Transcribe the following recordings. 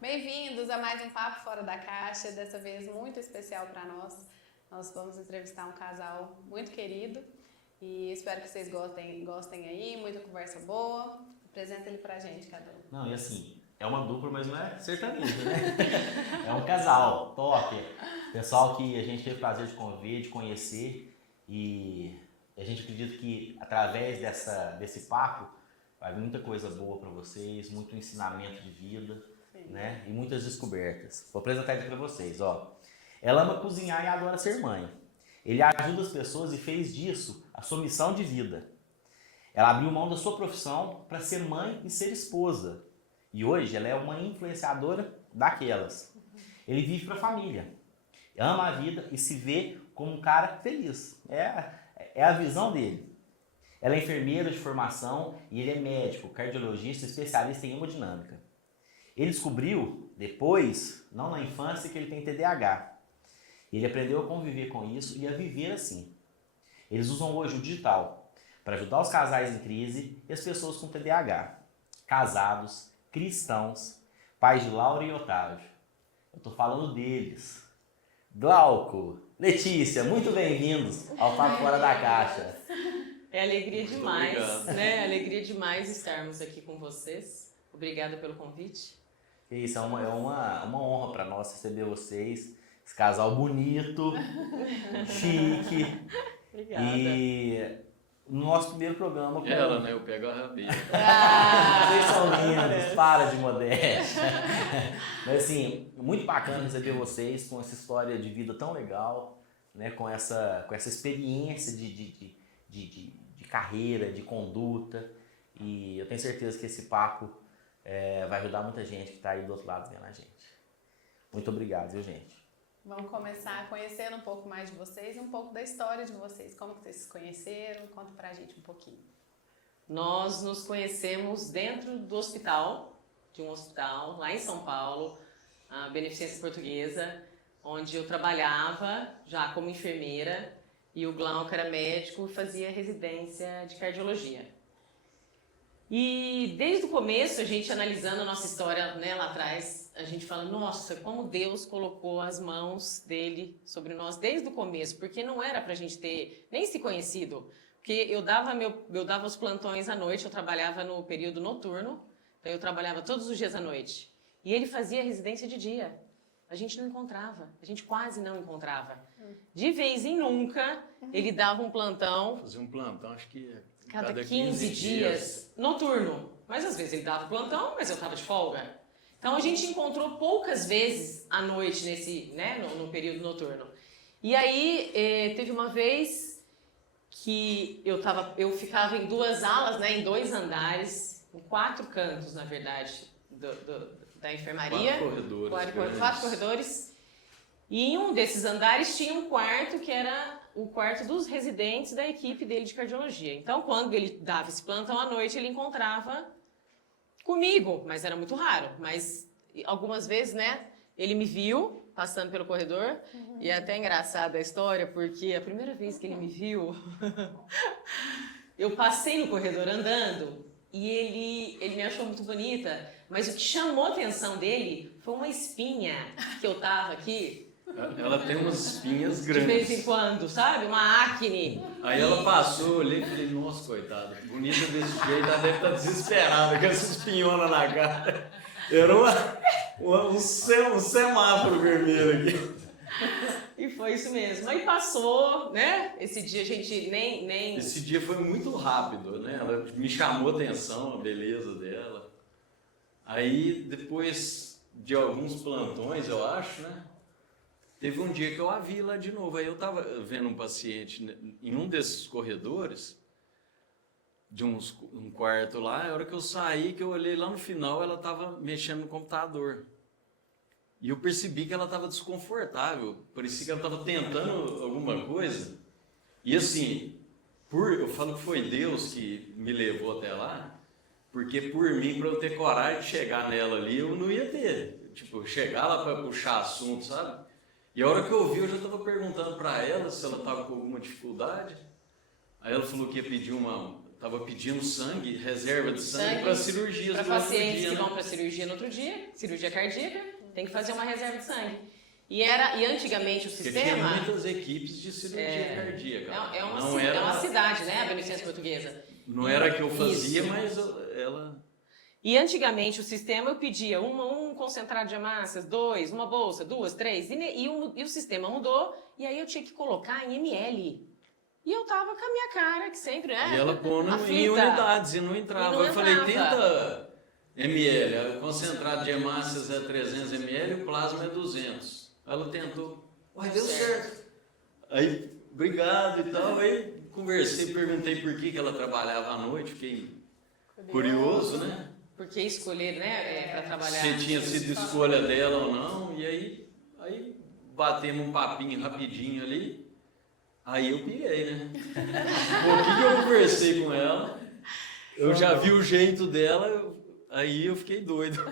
Bem-vindos a mais um Papo Fora da Caixa, dessa vez muito especial para nós. Nós vamos entrevistar um casal muito querido e espero que vocês gostem aí, muita conversa boa. Apresenta ele pra gente, cada um. Não, e assim, é uma dupla, mas não é sertanejo, né? É um casal top. Pessoal que a gente teve o prazer de conviver, de conhecer, e a gente acredita que através desse papo vai vir muita coisa boa para vocês, muito ensinamento de vida. Né? E muitas descobertas. Vou apresentar aqui para vocês, ó. Ela ama cozinhar e adora ser mãe. Ele ajuda as pessoas e fez disso a sua missão de vida. Ela abriu mão da sua profissão para ser mãe e ser esposa. E hoje ela é uma influenciadora daquelas. Ele vive para a família, ama a vida e se vê como um cara feliz. É a visão dele. Ela é enfermeira de formação e ele é médico, cardiologista, especialista em hemodinâmica. Ele descobriu depois, não na infância, que ele tem TDAH. Ele aprendeu a conviver com isso e a viver assim. Eles usam hoje o digital para ajudar os casais em crise e as pessoas com TDAH. Casados, cristãos, pais de Laura e Otávio. Eu estou falando deles. Glauco, Letícia, muito bem-vindos ao Papo Fora da Caixa. É alegria demais, né? Alegria demais estarmos aqui com vocês. Obrigada pelo convite. Isso, é uma honra para nós receber vocês, esse casal bonito, chique. Obrigada. E no nosso primeiro programa... Com... Ela, né? Eu pego a rabinha. Vocês são lindos, para de modéstia. Mas assim, muito bacana receber vocês com essa história de vida tão legal, né? Com essa experiência de carreira, de conduta. E eu tenho certeza que esse papo vai ajudar muita gente que está aí do outro lado vendo a gente. Muito obrigado, viu, gente? Vamos começar conhecendo um pouco mais de vocês e um pouco da história de vocês. Como que vocês se conheceram? Conta pra gente um pouquinho. Nós nos conhecemos dentro do hospital, de um hospital lá em São Paulo, a Beneficência Portuguesa, onde eu trabalhava já como enfermeira e o Glauco era médico e fazia residência de cardiologia. E desde o começo, a gente analisando a nossa história, né, lá atrás, a gente fala, nossa, como Deus colocou as mãos dele sobre nós desde o começo, porque não era pra gente ter nem se conhecido, porque eu dava os plantões à noite, eu trabalhava no período noturno, então eu trabalhava todos os dias à noite, e ele fazia residência de dia. A gente não encontrava, a gente quase não encontrava. De vez em nunca, ele dava um plantão. Fazia um plantão, acho que cada 15 dias, noturno. Mas às vezes ele dava plantão, mas eu estava de folga. Então a gente encontrou poucas vezes à noite no período noturno. E aí teve uma vez que eu ficava em duas alas, né, em 2 andares, em 4 cantos, na verdade, da enfermaria. 4 corredores. E em um desses andares tinha um quarto que era o quarto dos residentes da equipe dele de cardiologia. Então, quando ele dava esse plantão à noite, ele encontrava comigo, mas era muito raro. Mas algumas vezes, né, ele me viu passando pelo corredor, e é até engraçada a história, porque a primeira vez que ele me viu, eu passei no corredor andando, e ele me achou muito bonita, mas o que chamou a atenção dele foi uma espinha que eu tava aqui. Ela tem umas espinhas grandes. De vez em quando, sabe? Uma acne. Aí ela passou, eu olhei e falei, nossa, coitada, bonita desse jeito, ela deve estar desesperada com essa espinhona na cara. Era um semáforo vermelho aqui. E foi isso mesmo. Aí passou, né? Esse dia a gente nem... Esse dia foi muito rápido, né? Ela me chamou a atenção, a beleza dela. Aí, depois de alguns plantões, eu acho, né? Teve um dia que eu a vi lá de novo. Aí eu tava vendo um paciente em um desses corredores, de um quarto lá. A hora que eu saí, que eu olhei lá no final, ela tava mexendo no computador. E eu percebi que ela estava desconfortável. Parecia que ela estava tentando alguma coisa. E assim, eu falo que foi Deus que me levou até lá, porque por mim, para eu ter coragem de chegar nela ali, eu não ia ter. Tipo, chegar lá para puxar assunto, sabe? E a hora que eu vi, eu já estava perguntando para ela se ela estava com alguma dificuldade. Aí ela falou que ia pedir estava pedindo sangue, reserva de sangue para cirurgias para do outro pacientes dia, que né? vão para cirurgia no outro dia, cirurgia cardíaca, tem que fazer uma reserva de sangue. E antigamente o Porque tinha sistema muitas equipes de cirurgia cardíaca. é Não uma cidade, né, a Beneficência Portuguesa. Não era que eu fazia, Isso. mas ela... E antigamente o sistema eu pedia um concentrado de hemácias, 2, uma bolsa, 2, 3, e o sistema mudou, e aí eu tinha que colocar em ml. E eu tava com a minha cara, que sempre, né? E ela pondo em aflita. unidades e não entrava. E não Eu falei, entrava. 30 ml, o concentrado de hemácias é 300 ml e o plasma é 200. Ela tentou, Mas deu certo. Aí, obrigado e tal, aí conversei, perguntei por que ela trabalhava à noite, fiquei curioso, né? Por que escolher, né, para trabalhar? Se tinha sido escolha dela ou não, e aí batemos um papinho rapidinho ali. Aí eu pirei, né? Um pouquinho que eu conversei com ela, eu já vi o jeito dela, aí eu fiquei doido.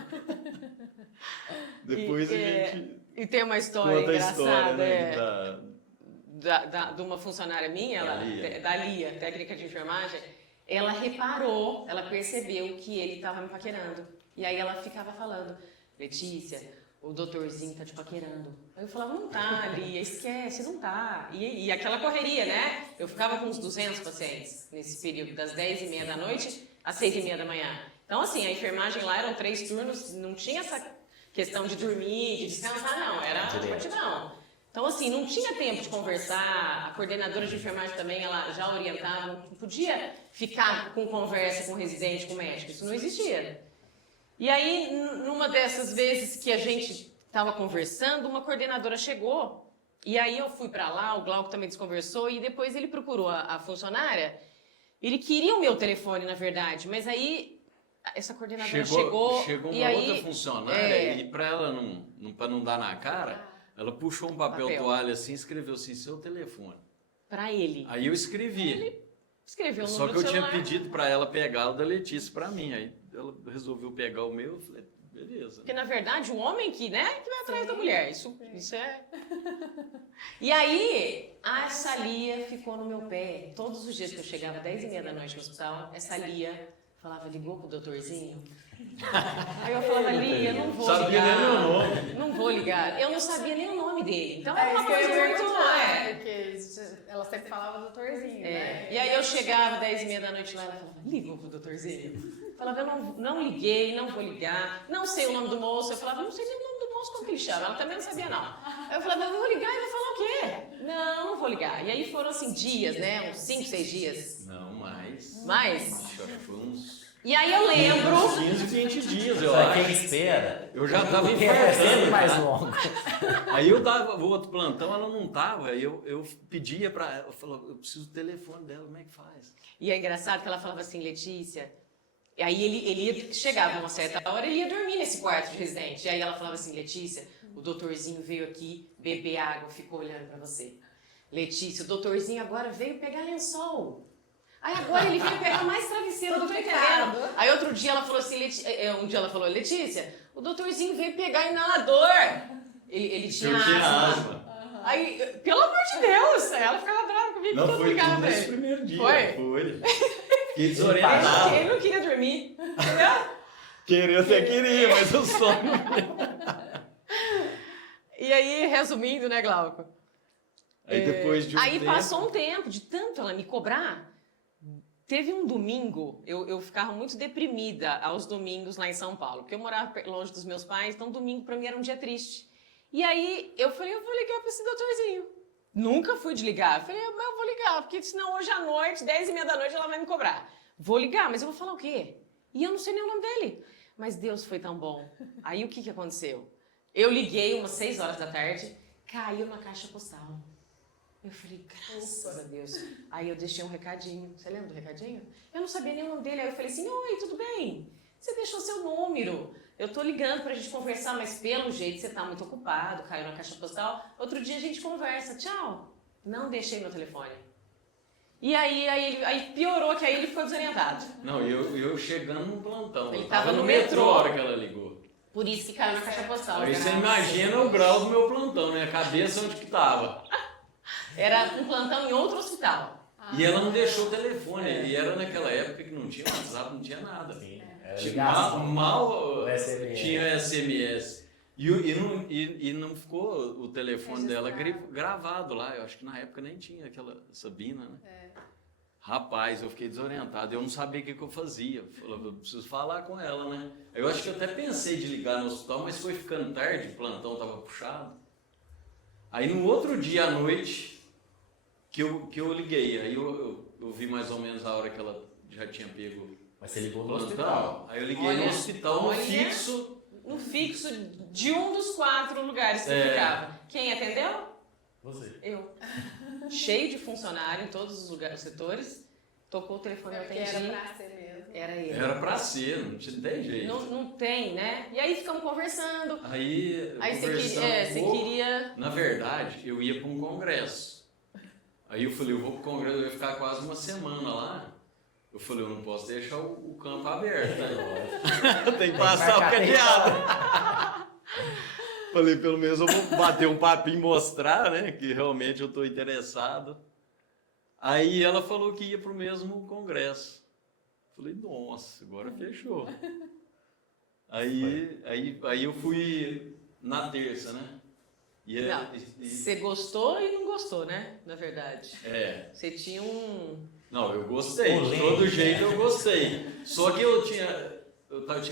Depois a gente E tem uma história conta a engraçada, história, né? de uma funcionária minha, Da da Lia, técnica de enfermagem, ela reparou, ela percebeu que ele estava me paquerando. E aí ela ficava falando, Letícia, o doutorzinho tá te paquerando. Aí eu falava, não tá, Lia, esquece, não tá. E aquela correria, né? Eu ficava com uns 200 pacientes nesse período, das 10h30 da noite às 6h30 da manhã. Então, assim, a enfermagem lá eram 3 turnos, não tinha essa questão de dormir, de descansar, não, era batidão. Então, assim, não tinha tempo de conversar, a coordenadora de enfermagem também, ela já orientava, não podia ficar com conversa com o residente, com o médico, isso não existia. E aí, numa dessas vezes que a gente estava conversando, uma coordenadora chegou, e aí eu fui para lá, o Glauco também desconversou, e depois ele procurou a funcionária, ele queria o meu telefone, na verdade, mas aí essa coordenadora chegou uma e aí, outra funcionária, e para ela não dar na cara, ela puxou um papel toalha assim, escreveu assim, seu telefone. Para ele. Aí eu escrevi. Escreveu o Só número que eu do celular. tinha pedido para ela pegar o da Letícia para mim. Aí ela resolveu pegar o meu, eu falei, beleza. Porque, na verdade, o homem que vai atrás da mulher. Isso é... E aí, essa Lia ficou no meu pé. Todos os dias que eu chegava, 10h30 da noite no hospital, essa Lia falava, ligou pro doutorzinho? Aí eu falava, Lia, não vou Sabia ligar. nem meu nome. Não vou ligar. Eu não sabia nem o nome dele. Então, É era uma isso que eu coisa ia muito... perguntar, porque ela sempre falava doutorzinho, né? E aí eu chegava 10h30 da noite lá, ela falava, ligou pro doutorzinho? Falava, eu não liguei, não vou ligar, não sei o nome do moço. Eu falava, não sei nem o nome do moço, como que ele chama? Ela também não sabia, não. Aí eu falava, eu vou ligar e vai falar o quê? Não vou ligar. E aí foram, assim, dias, né? Uns 5, 6 dias. Não, mais. Mais? Acho que foi uns E aí eu lembro... 15, 20 dias, eu Pra quem acho. espera, Eu já tava porque é sempre infartando. mais tá? longo. Aí eu dava o outro plantão, ela não tava. Aí eu pedia para ela, eu falava, eu preciso do telefone dela, como é que faz? E é engraçado que ela falava assim, Letícia... E aí chegava uma certa hora, ele ia dormir nesse quarto de residente. E aí ela falava assim, Letícia, o doutorzinho veio aqui beber água, ficou olhando pra você. Letícia, o doutorzinho agora veio pegar lençol. Aí agora ele veio pegar mais travesseiro, não tô entendendo. Aí outro dia ela falou assim, um dia ela falou, Letícia, o doutorzinho veio pegar inalador. Ele tinha asma. Aí, pelo amor de Deus, ela ficava brava comigo. Não, todo foi ligava tudo pra nesse ele. primeiro dia. Foi? Fiquei desorientado. Ele não queria dormir, entendeu? Queria, até queria, mas eu só não... E aí, resumindo, né, Glauco? Aí depois de um Aí tempo... passou um tempo, de tanto ela me cobrar, teve um domingo, eu ficava muito deprimida aos domingos lá em São Paulo, porque eu morava longe dos meus pais, então domingo pra mim era um dia triste. E aí eu falei, eu vou ligar pra esse doutorzinho. Nunca fui de ligar. Eu falei, mas eu vou ligar, porque senão hoje à noite, 10h30 da noite, ela vai me cobrar. Vou ligar, mas eu vou falar o quê? E eu não sei nem o nome dele. Mas Deus foi tão bom. Aí o que aconteceu? Eu liguei umas 6 horas da tarde, caiu na caixa postal. Eu falei, graças a Deus. Aí eu deixei um recadinho. Você lembra do recadinho? Eu não sabia nem o nome dele. Aí eu falei assim, oi, tudo bem? Você deixou seu número. Eu tô ligando pra gente conversar, mas pelo jeito você tá muito ocupado, caiu na caixa postal. Outro dia a gente conversa, tchau. Não deixei meu telefone. E aí piorou, que aí ele ficou desorientado. Não, eu chegando no plantão. Ele Eu tava no metrô metrô. a hora que ela ligou. Por isso que caiu na caixa postal. Aí né? você imagina o grau do meu plantão, né? A cabeça onde que tava. Era um plantão em outro hospital. E ela não deixou o telefone. E era naquela época que não tinha WhatsApp, não tinha nada. Sim, era Tipo, ligação. mal SMS. tinha SMS. E não ficou o telefone dela Registrado. gravado lá. Eu acho que na época nem tinha aquela Sabina, né? É. Rapaz, eu fiquei desorientado. Eu não sabia o que eu fazia. Eu falava, eu preciso falar com ela, né? Eu acho que eu até pensei de ligar no hospital, mas foi ficando tarde, o plantão estava puxado. Aí no outro dia à noite que eu liguei. Aí eu vi mais ou menos a hora que ela já tinha pego Mas você ligou o no plantão. hospital. Aí eu liguei Olha, no hospital, no olha. fixo. No fixo de um dos 4 lugares que eu ficava. Quem atendeu? Você. Eu. Cheio de funcionário em todos os lugares, os setores. Tocou o telefone, eu Porque atendi. era pra ser mesmo. Era ele. Era pra ser, não tem jeito. Não tem, né? E aí ficamos conversando. Aí Aí conversando você um pouco, queria... Na verdade, eu ia para um congresso. Aí eu falei, eu vou pro congresso, eu ia ficar quase uma semana lá. Eu falei, eu não posso deixar o campo aberto, né? Tem que passar o marcar cadeado. Falei, pelo menos eu vou bater um papinho e mostrar, né? Que realmente eu estou interessado. Aí ela falou que ia para o mesmo congresso. Falei, nossa, agora fechou. Aí eu fui na terça, né? Não, você gostou e não gostou, né? Na verdade. É. Você tinha um... Não, eu gostei. De Polêmica. todo jeito eu gostei. Só que eu tinha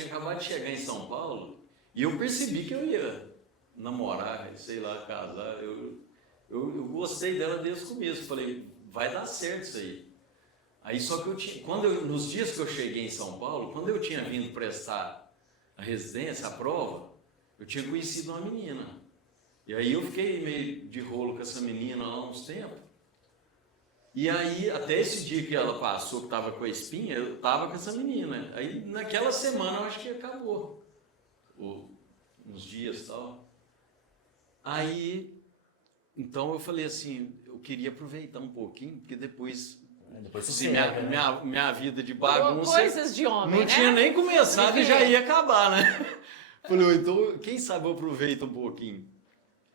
acabado de chegar em São Paulo e eu percebi que eu ia namorar, sei lá, casar. Eu gostei dela desde o começo. Falei, vai dar certo isso aí. Aí só que eu tinha, nos dias que eu cheguei em São Paulo, quando eu tinha vindo prestar a residência, a prova, eu tinha conhecido uma menina. E aí eu fiquei meio de rolo com essa menina há uns tempos. E aí, até esse dia que ela passou, que estava com a espinha, eu estava com essa menina. Aí naquela semana eu acho que acabou. Uns dias e tal. Aí, então eu falei assim, eu queria aproveitar um pouquinho, porque depois se sossega, né? minha vida de bagunça Coisas de homem, não né? tinha nem começado e já Viver. ia acabar, né? Falei, então, quem sabe eu aproveito um pouquinho.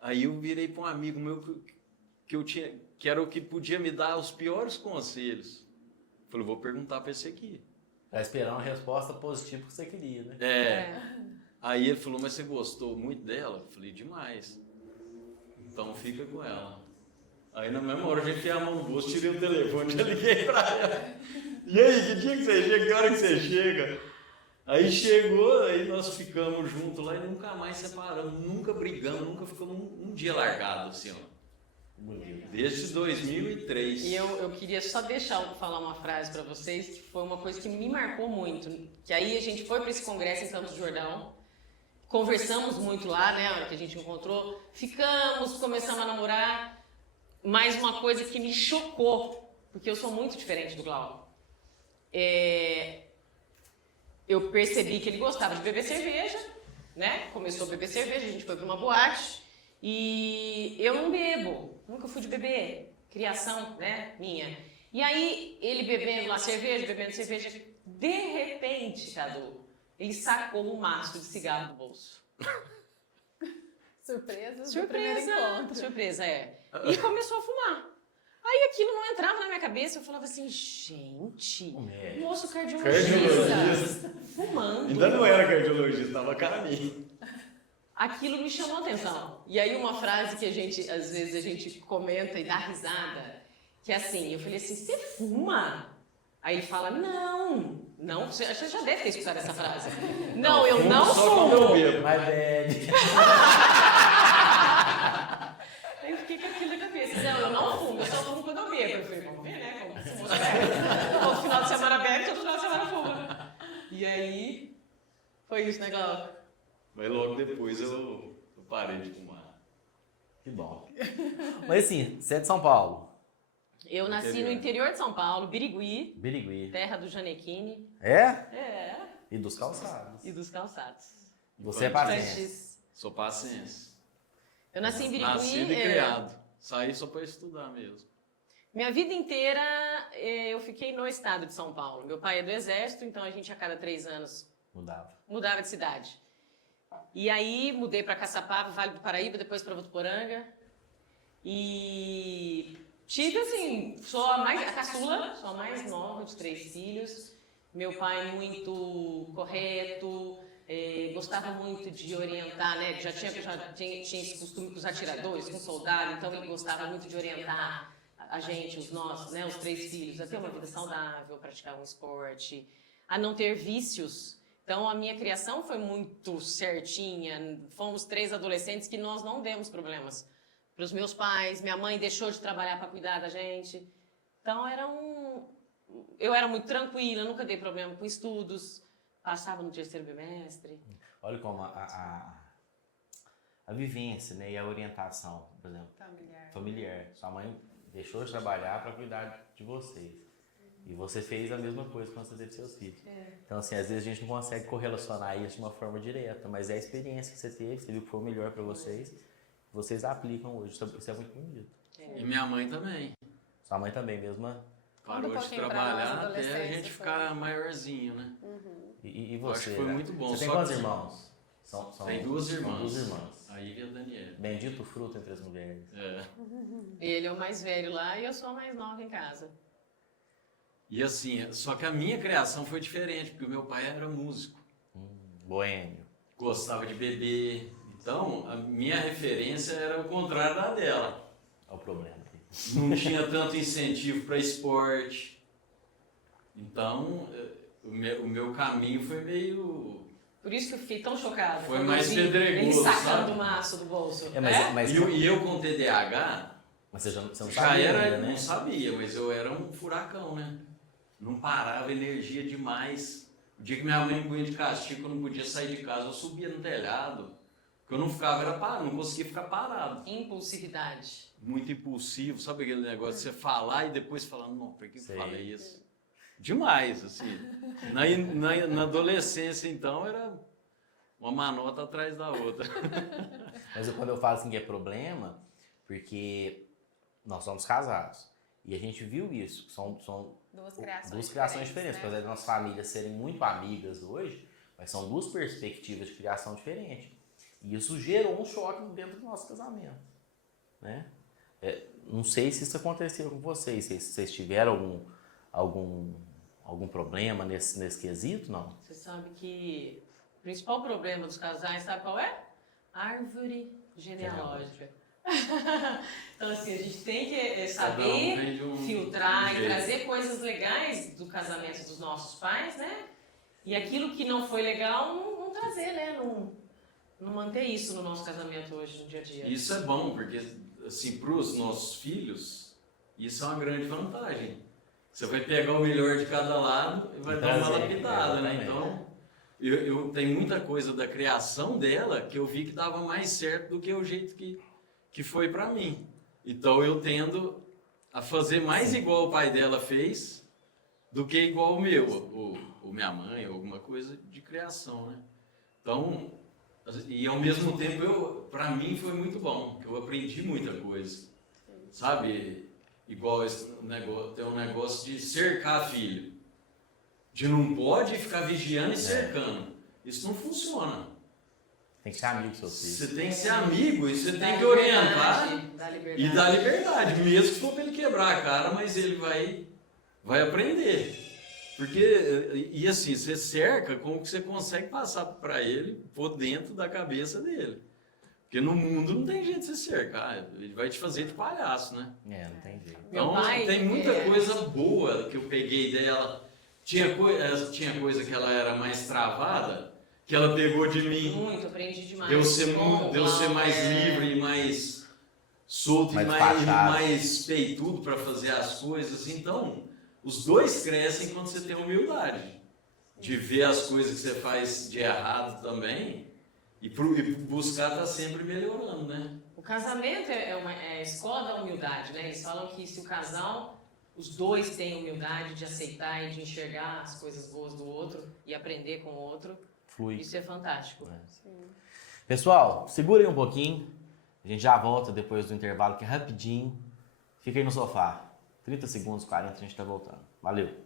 Aí eu virei para um amigo meu que eu tinha, que era o que podia me dar os piores conselhos. Falei, vou perguntar para esse aqui. Tá esperando uma resposta positiva que você queria, né? Aí ele falou, mas você gostou muito dela? Eu falei, demais. Então fica com ela. Aí na mesma hora eu já enfiei a mão no bolso, tirei o telefone, já liguei para ela. E aí, que dia que você chega? Que hora que você chega? Aí chegou, aí nós ficamos juntos lá e nunca mais separamos, nunca brigamos, nunca ficamos um dia largado assim, ó. Bonito. Desde 2003. E eu queria só falar uma frase para vocês, que foi uma coisa que me marcou muito. Que aí a gente foi para esse congresso em Campos do Jordão, conversamos muito lá, né, a hora que a gente encontrou, ficamos, começamos a namorar, mas uma coisa que me chocou, porque eu sou muito diferente do Glauco, eu percebi que ele gostava de beber cerveja, né, começou a beber cerveja, a gente foi para uma boate, e eu não bebo, nunca fui de beber, criação, né, minha. E aí, ele bebendo cerveja, de repente, Cadu, ele sacou um maço de cigarro do bolso. Surpresas do primeiro encontro. Surpresa, E começou a fumar. Aí aquilo não entrava na minha cabeça, eu falava assim, gente, moço cardiologista, fumando. Ainda não era cardiologista, estava a caminho. Aquilo me chamou a atenção. E aí uma frase que às vezes a gente comenta e dá risada, que é assim, eu falei assim, você fuma? Aí ele fala, não, você já deve ter escutado essa frase. Não, eu não Só quando eu fumo. bebo. Mas bebe. Aí eu fiquei com aquilo na cabeça, não, eu não fumo, eu só fumo quando eu bebo. Eu falei, vamos ver, né, como fumo bebe. Todo final de semana bebe, todo final de semana fuma. E aí, foi isso, né, Glauco? Mas logo depois eu parei de fumar. Que bom. Mas assim, você é de São Paulo. Eu nasci no interior de São Paulo, Birigui, Birigui. terra do Janequine. É? E dos calçados. E dos calçados. Você é paciente. Sou paciência. Eu nasci em Birigui. Nascido e criado. Saí só para estudar mesmo. Minha vida inteira eu fiquei no estado de São Paulo. Meu pai é do Exército, então a gente a cada 3 anos mudava de cidade. E aí mudei para Caçapava, Vale do Paraíba, depois para Votuporanga. E tive assim, sou a caçula, sou a mais nova de 3 filhos. Meu pai muito correto, gostava muito de orientar, né? Já tinha esse costume com os atiradores, com soldados, então ele gostava muito de orientar a gente, os nossos, né, os 3 filhos, a ter uma vida saudável, praticar um esporte, a não ter vícios. Então, a minha criação foi muito certinha. Fomos 3 adolescentes que nós não demos problemas para os meus pais. Minha mãe deixou de trabalhar para cuidar da gente. Então, eu era muito tranquila, nunca dei problema com estudos. Passava no 3º bimestre. Olha como a vivência, né, e a orientação, por exemplo, familiar. Sua mãe deixou de trabalhar para cuidar de vocês. E você fez a mesma coisa quando você teve seus filhos. Então, assim, às vezes a gente não consegue correlacionar isso de uma forma direta, mas é a experiência que você teve, você viu que foi o melhor para vocês aplicam hoje. Isso é muito bonito. E minha mãe também. Sua mãe também, mesmo? Parou de trabalhar até a gente ficar maiorzinho, né? E você? Acho que foi muito bom. Você tem quantos irmãos? Tem 2 irmãs. 2 irmãs. A Ivy e a Daniela. Bendito fruto entre as mulheres. Ele é o mais velho lá e eu sou a mais nova em casa. E assim, só que a minha criação foi diferente, porque o meu pai era músico. Boêmio. Gostava de beber. Então, a minha referência era o contrário da dela. Olha o problema. Não tinha tanto incentivo para esporte. Então, o meu caminho foi meio... Por isso que eu fiquei tão chocada. Foi mais pedregoso, ele sacando sabe? o maço do bolso. E eu com TDAH... Mas você não já sabia era, ainda, né? não sabia, mas eu era um furacão, né? Não parava, energia demais. O dia que minha mãe me punha de castigo, eu não podia sair de casa, eu subia no telhado. Porque eu não ficava, não conseguia ficar parado. Impulsividade. Muito impulsivo, sabe aquele negócio de você falar e depois falar, não, por que eu falei isso? Demais, assim. Na adolescência, então, era uma manota atrás da outra. Mas quando eu falo assim que é problema, porque nós somos casados. E a gente viu isso, são duas criações diferentes. Apesar de nossas famílias serem muito amigas hoje, mas são 2 perspectivas de criação diferentes. E isso gerou um choque dentro do nosso casamento, né? Não sei se isso aconteceu com vocês, se vocês tiveram algum problema nesse quesito, não? Você sabe que o principal problema dos casais, sabe qual é? Árvore genealógica. Então, assim, a gente tem que saber filtrar e trazer coisas legais do casamento dos nossos pais, né? E aquilo que não foi legal, não trazer, né? Não manter isso no nosso casamento hoje, no dia a dia. Isso é bom, porque, assim, para os nossos filhos, isso é uma grande vantagem. Você vai pegar o melhor de cada lado e vai dar uma lapidada, né? Então, eu tenho muita coisa da criação dela que eu vi que dava mais certo do que o jeito que foi para mim. Então, eu tendo a fazer mais igual o pai dela fez do que igual o meu, ou minha mãe, ou alguma coisa de criação, né? Então, e ao mesmo tempo, para mim foi muito bom, que eu aprendi muita coisa, sabe? Igual esse negócio, tem um negócio de cercar filho, de não pode ficar vigiando e cercando. Isso não funciona. Tem que ser amigo do seu filho. Você tem que ser amigo e você tem que orientar e dar liberdade, mesmo que for para ele quebrar a cara, mas ele vai aprender. Porque, e assim, você cerca com o que você consegue passar para ele por dentro da cabeça dele. Porque no mundo não tem jeito de você cercar, ele vai te fazer de palhaço, né? Não tem jeito. Então, tem muita coisa boa que eu peguei dela. Tinha coisa que ela era mais travada, que ela pegou de mim. Muito, aprendi demais. Deu ser mais livre, mais solto e mais peitudo para fazer as coisas. Então, os 2 crescem quando você tem humildade. De ver as coisas que você faz de errado também e buscar estar sempre melhorando, né? O casamento é a escola da humildade, né? Eles falam que se o casal, os 2 têm humildade de aceitar e de enxergar as coisas boas do outro e aprender com o outro, Flui. Isso é fantástico. Pessoal, segurem um pouquinho. A gente já volta depois do intervalo, que é rapidinho. Fica aí no sofá. 30 segundos, 40, a gente está voltando. Valeu!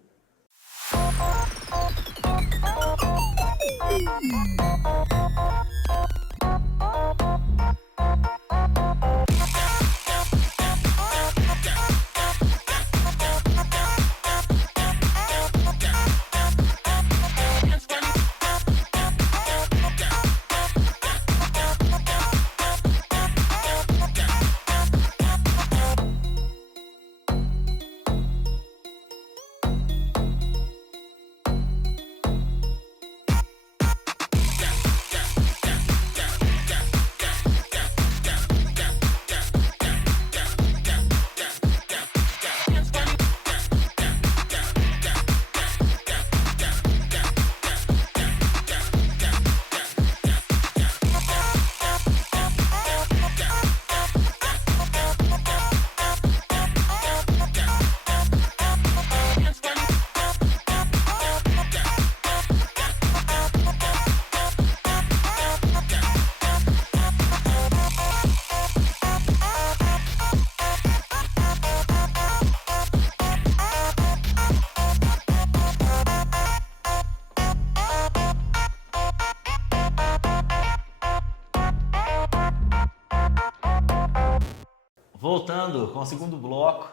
Voltando com o segundo bloco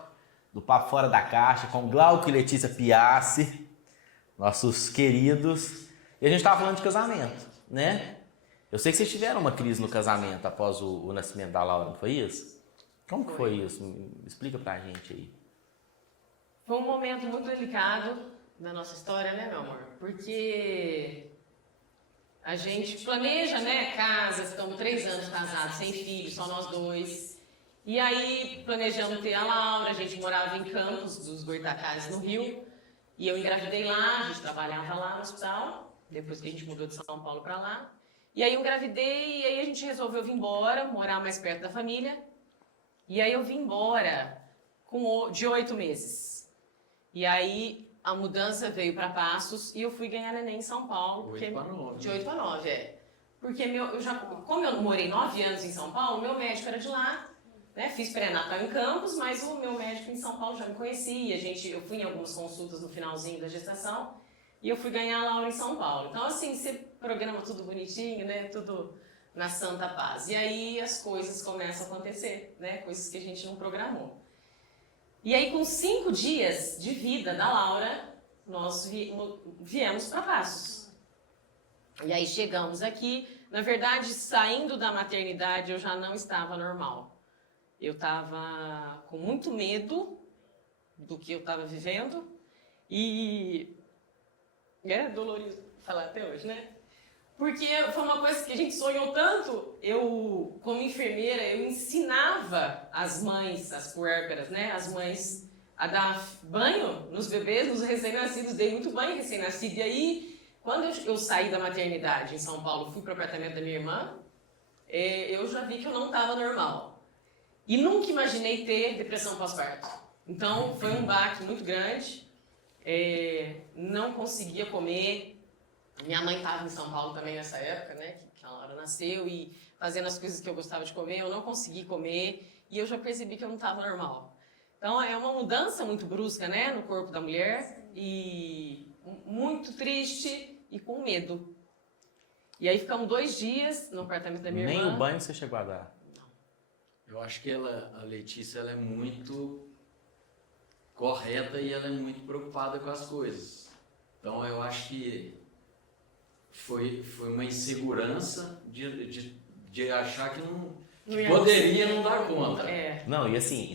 do Papo Fora da Caixa, com Glauco e Letícia Piassi, nossos queridos. E a gente estava falando de casamento, né? Eu sei que vocês tiveram uma crise no casamento após o nascimento da Laura, não foi isso? Como que foi isso? Explica pra gente aí. Foi um momento muito delicado da nossa história, né, meu amor? Porque a gente planeja, né, casa, estamos 3 anos casados, sem filhos, só nós dois. E aí planejamos ter a Laura, a gente morava em Campos dos Goitacazes, no Rio. E eu engravidei lá, a gente trabalhava lá no hospital, depois que a gente mudou de São Paulo para lá. E aí eu engravidei e aí a gente resolveu vir embora, morar mais perto da família. E aí eu vim embora de 8 meses. E aí a mudança veio para Passos e eu fui ganhar neném em São Paulo. 8 para 9. De 8 para 9, é. Porque como eu morei 9 anos em São Paulo, meu médico era de lá. Né? Fiz pré-natal em Campos, mas o meu médico em São Paulo já me conhecia. Eu fui em algumas consultas no finalzinho da gestação e eu fui ganhar a Laura em São Paulo. Então, assim, você programa tudo bonitinho, né? Tudo na santa paz. E aí as coisas começam a acontecer, né? Coisas que a gente não programou. E aí, com 5 dias de vida da Laura, nós viemos para Passos. E aí chegamos aqui. Na verdade, saindo da maternidade, eu já não estava normal. Eu estava com muito medo do que eu estava vivendo e é dolorido falar até hoje, né? Porque foi uma coisa que a gente sonhou tanto. Eu, como enfermeira, eu ensinava as mães, as puérperas, né? As mães a dar banho nos bebês, nos recém-nascidos. Dei muito banho em recém-nascido. E aí, quando eu saí da maternidade em São Paulo, fui para o apartamento da minha irmã, eu já vi que eu não estava normal. E nunca imaginei ter depressão pós-parto. Então, foi um baque muito grande. Não conseguia comer. Minha mãe estava em São Paulo também nessa época, né? Que a Laura nasceu e fazendo as coisas que eu gostava de comer, eu não consegui comer. E eu já percebi que eu não estava normal. Então, é uma mudança muito brusca, né? No corpo da mulher. E muito triste e com medo. E aí, ficamos 2 dias no apartamento da minha irmã. Nem o banho você chegou a dar? Eu acho que a Letícia, ela é muito correta e ela é muito preocupada com as coisas. Então, eu acho que foi uma insegurança de achar que que poderia não dar conta. Não, e assim,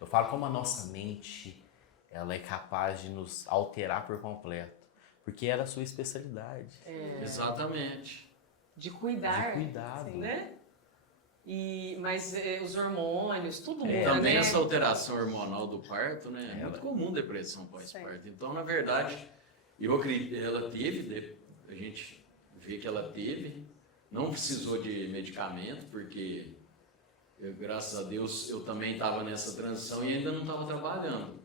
eu falo como a nossa mente, ela é capaz de nos alterar por completo. Porque era a sua especialidade. Exatamente. De cuidar. De cuidado. Assim, né? Mas os hormônios, tudo muda, Também né? essa alteração hormonal do parto, né? É muito comum depressão pós-parto. Então, na verdade, eu acredito, ela teve, a gente vê que ela teve, não precisou de medicamento, porque, graças a Deus, eu também estava nessa transição e ainda não estava trabalhando.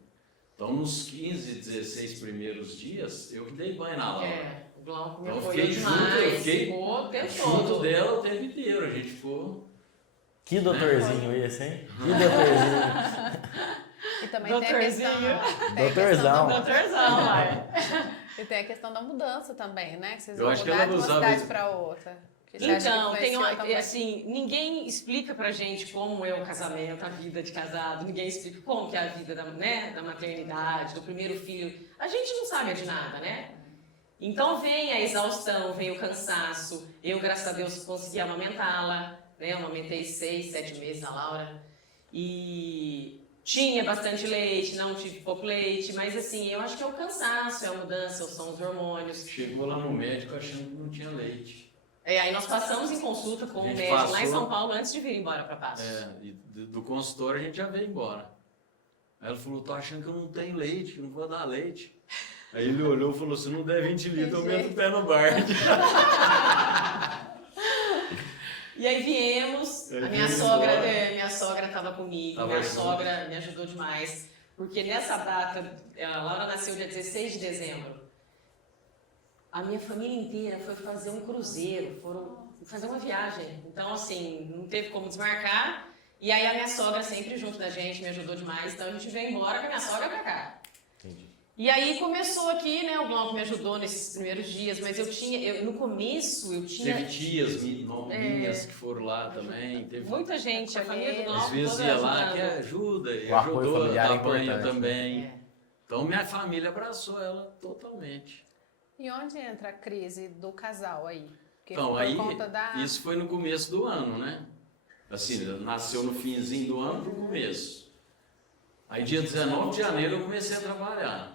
Então, nos 15, 16 primeiros dias, eu que dei banho na Laura. O Glauco me Então, apoiou demais, ficou o tempo junto todo. dela o tempo inteiro, a gente ficou... Que doutorzinho esse, hein? Que doutorzinho. também tem a questão... Doutorzinho. tem a questão Doutorzão. da- Doutorzão, vai. E tem a questão da mudança também, né? Que vocês Eu vão acho que mudar ela de uma usava- cidade para outra. Que você acha que Então, tem influenciou também? assim, ninguém explica pra gente como é o casamento, a vida de casado, ninguém explica como que é a vida da maternidade, do primeiro filho. A gente não sabe de nada, né? Então vem a exaustão, vem o cansaço. Eu, graças a Deus, consegui amamentá-la, né? Eu amamentei 6, 7 meses a Laura. E tinha bastante leite, não tive pouco leite, mas assim, eu acho que é o cansaço, é a mudança, são os hormônios. Chegou lá no médico achando que não tinha leite. Aí nós passamos em consulta com A o gente médico lá em passou- São Paulo antes de vir embora para Passos. E do consultório a gente já veio embora. Aí ela falou, tô achando que eu não tenho leite, que eu não vou dar leite. Aí ele olhou e falou, se não der 20 litros, eu meto o pé no bar. E aí viemos, Aí a minha viemos sogra, embora. minha sogra estava comigo, Tava minha junto. sogra me ajudou demais, porque nessa data, a Laura nasceu dia 16 de dezembro, a minha família inteira foi fazer um cruzeiro, foram fazer uma viagem, então assim, não teve como desmarcar, e aí a minha sogra sempre junto da gente, me ajudou demais, então a gente veio embora com a minha sogra pra cá. Entendi. E aí começou aqui, né, o Glauco me ajudou nesses primeiros dias, mas no começo eu tinha... Teve tias minhas que foram lá também. Teve, Muita gente, a família do às Glauco vezes toda ia lá ajudando. que ajuda, e O apoio ajudou familiar a é banho importante, também. É. Então minha família abraçou ela totalmente. E onde entra a crise do casal aí? Porque Então, por aí, conta da... isso foi no começo do ano, né? Assim, nasceu no finzinho do ano pro começo. Aí dia 19 de janeiro eu comecei a trabalhar.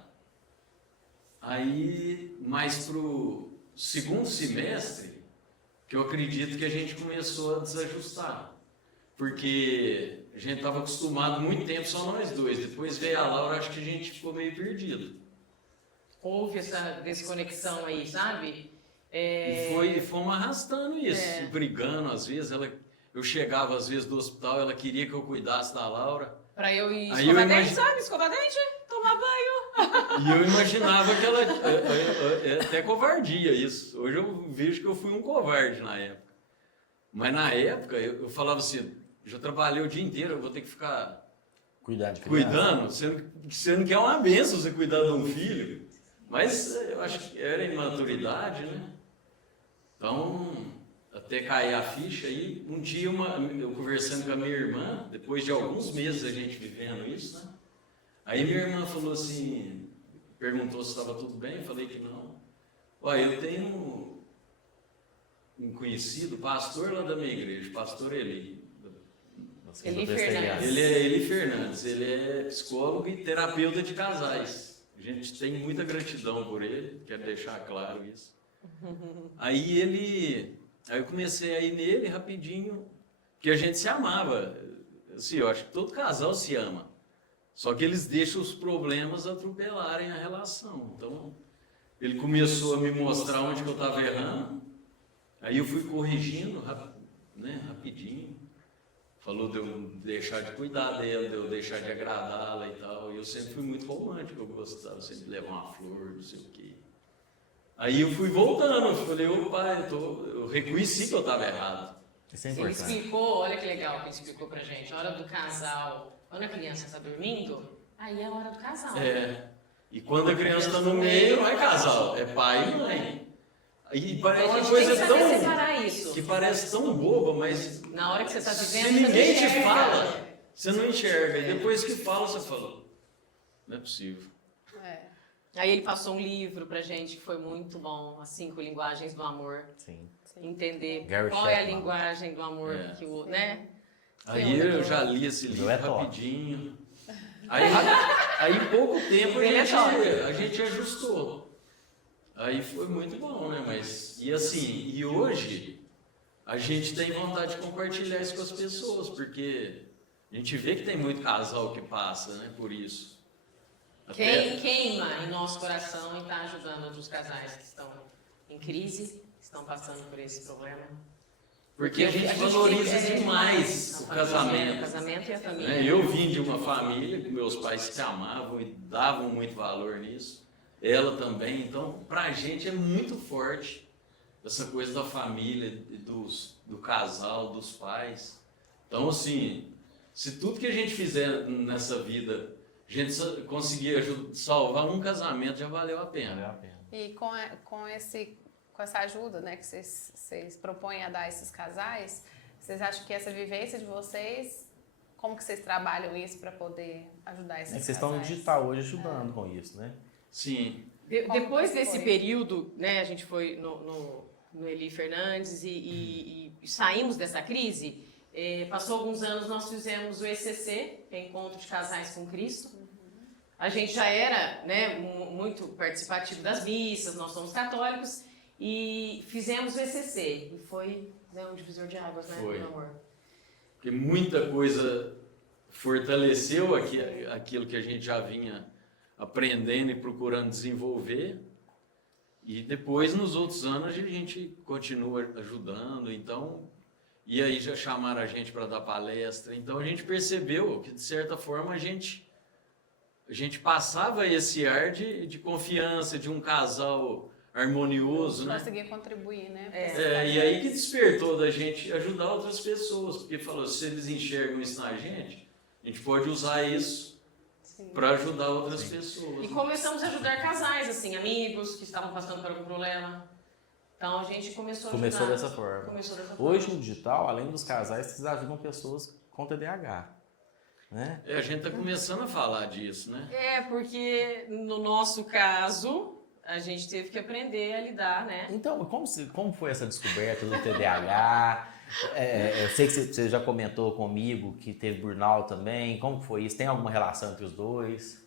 Aí, mais pro segundo semestre, que eu acredito que a gente começou a desajustar. Porque a gente estava acostumado muito tempo só nós dois. Depois veio a Laura, acho que a gente ficou meio perdido. Houve essa desconexão aí, sabe? E fomos arrastando isso, brigando às vezes. Eu chegava às vezes do hospital, ela queria que eu cuidasse da Laura. Pra eu ir Aí escovar eu dente, imagi- sabe? Escovar dente, tomar banho. E eu imaginava que ela... É até covardia isso. Hoje eu vejo que eu fui um covarde na época. Mas na época eu falava assim, já trabalhei o dia inteiro, eu vou ter que ficar Cuidar de criança. cuidando, sendo que é uma benção você cuidar de um filho. Mas eu acho que era imaturidade, né? Então, até cair a ficha aí, um dia eu conversando com a minha irmã, depois de alguns meses a gente vivendo isso, né? Aí minha irmã falou assim, perguntou se estava tudo bem, eu falei que não. Olha, eu tenho um conhecido, pastor lá da minha igreja, pastor Eli. Nossa, Eli eu prestei Fernandes. graça. Ele é Eli Fernandes, ele é psicólogo e terapeuta de casais. A gente tem muita gratidão por ele, quero deixar claro isso. Aí eu comecei a ir nele rapidinho, que a gente se amava. Assim, eu acho que todo casal se ama. Só que eles deixam os problemas atropelarem a relação. Então, ele começou a me mostrar onde que eu estava errando. Aí eu fui corrigindo, rapidinho. Falou de eu deixar de cuidar dela, de eu deixar de agradá-la e tal. E eu sempre fui muito romântico, eu gostava sempre de levar uma flor, não sei o quê. Aí eu fui voltando, eu falei, opa, eu reconheci que eu estava errado. Isso é Ele importante. explicou, olha que legal que ele explicou pra gente. A hora do casal, quando a criança está dormindo, aí é a hora do casal. E quando a criança está no meio, não é casal, é pai e mãe. E é A uma gente coisa tem que saber tão... separar isso. que parece tão boba, mas Na hora que você está vivendo, se você ninguém não te enxerga. fala, você não enxerga. E depois que fala, você fala, não é possível. É. Aí ele passou um livro pra gente que foi muito bom, As 5 Linguagens do Amor. Sim. Entender Gary qual é a Chapman. linguagem do amor que o, né? Aí eu já li esse livro é top. rapidinho. Aí em pouco tempo Ele é top. a gente ajustou. Aí foi muito bom, né? E hoje a gente tem vontade de compartilhar isso com as pessoas, porque a gente vê que tem muito casal que passa, né, por isso. Quem queima em nosso coração e está ajudando outros casais que estão em crise, que estão passando por esse problema. Porque a gente valoriza tem que demais a o família, casamento. O casamento e a família. Né? Eu vim de uma família que meus pais se amavam e davam muito valor nisso. Ela também. Então, pra gente é muito forte essa coisa da família, do casal, dos pais. Então, assim, se tudo que a gente fizer nessa vida, a a gente conseguir salvar um casamento já valeu a pena. Valeu a pena. E com essa ajuda, né, que vocês propõem a dar a esses casais, vocês acham que essa vivência de vocês, como que vocês trabalham isso para poder ajudar esses casais? Vocês estão no digital hoje ajudando com isso, né? Sim. Depois que desse foi? período, né, a gente foi no Eli Fernandes e saímos dessa crise. Passou alguns anos, nós fizemos o ECC, que é Encontro de Casais com Cristo. A gente já era, né, muito participativo das missas, nós somos católicos, e fizemos o ECC. E foi, né, um divisor de águas, né, Foi. meu amor? Porque muita coisa fortaleceu aquilo que a gente já vinha aprendendo e procurando desenvolver. E depois, nos outros anos, a gente continua ajudando. Então, e aí já chamaram a gente para dar palestra. Então, a gente percebeu que, de certa forma, a gente passava esse ar de confiança, de um casal harmonioso, né? Conseguir contribuir, né? E aí que despertou da gente ajudar outras pessoas, porque falou, se eles enxergam isso na gente pode usar isso para ajudar outras pessoas. E começamos a ajudar casais, assim, amigos que estavam passando por algum problema. Então a gente começou a ajudar. Começou dessa forma. Começou dessa forma. Hoje no digital, além dos casais, vocês ajudam pessoas com TDAH, né? A gente está começando a falar disso, né? Porque no nosso caso, a gente teve que aprender a lidar, né? Então, como foi essa descoberta do TDAH? Eu sei que você já comentou comigo que teve burnout também. Como foi isso? Tem alguma relação entre os dois?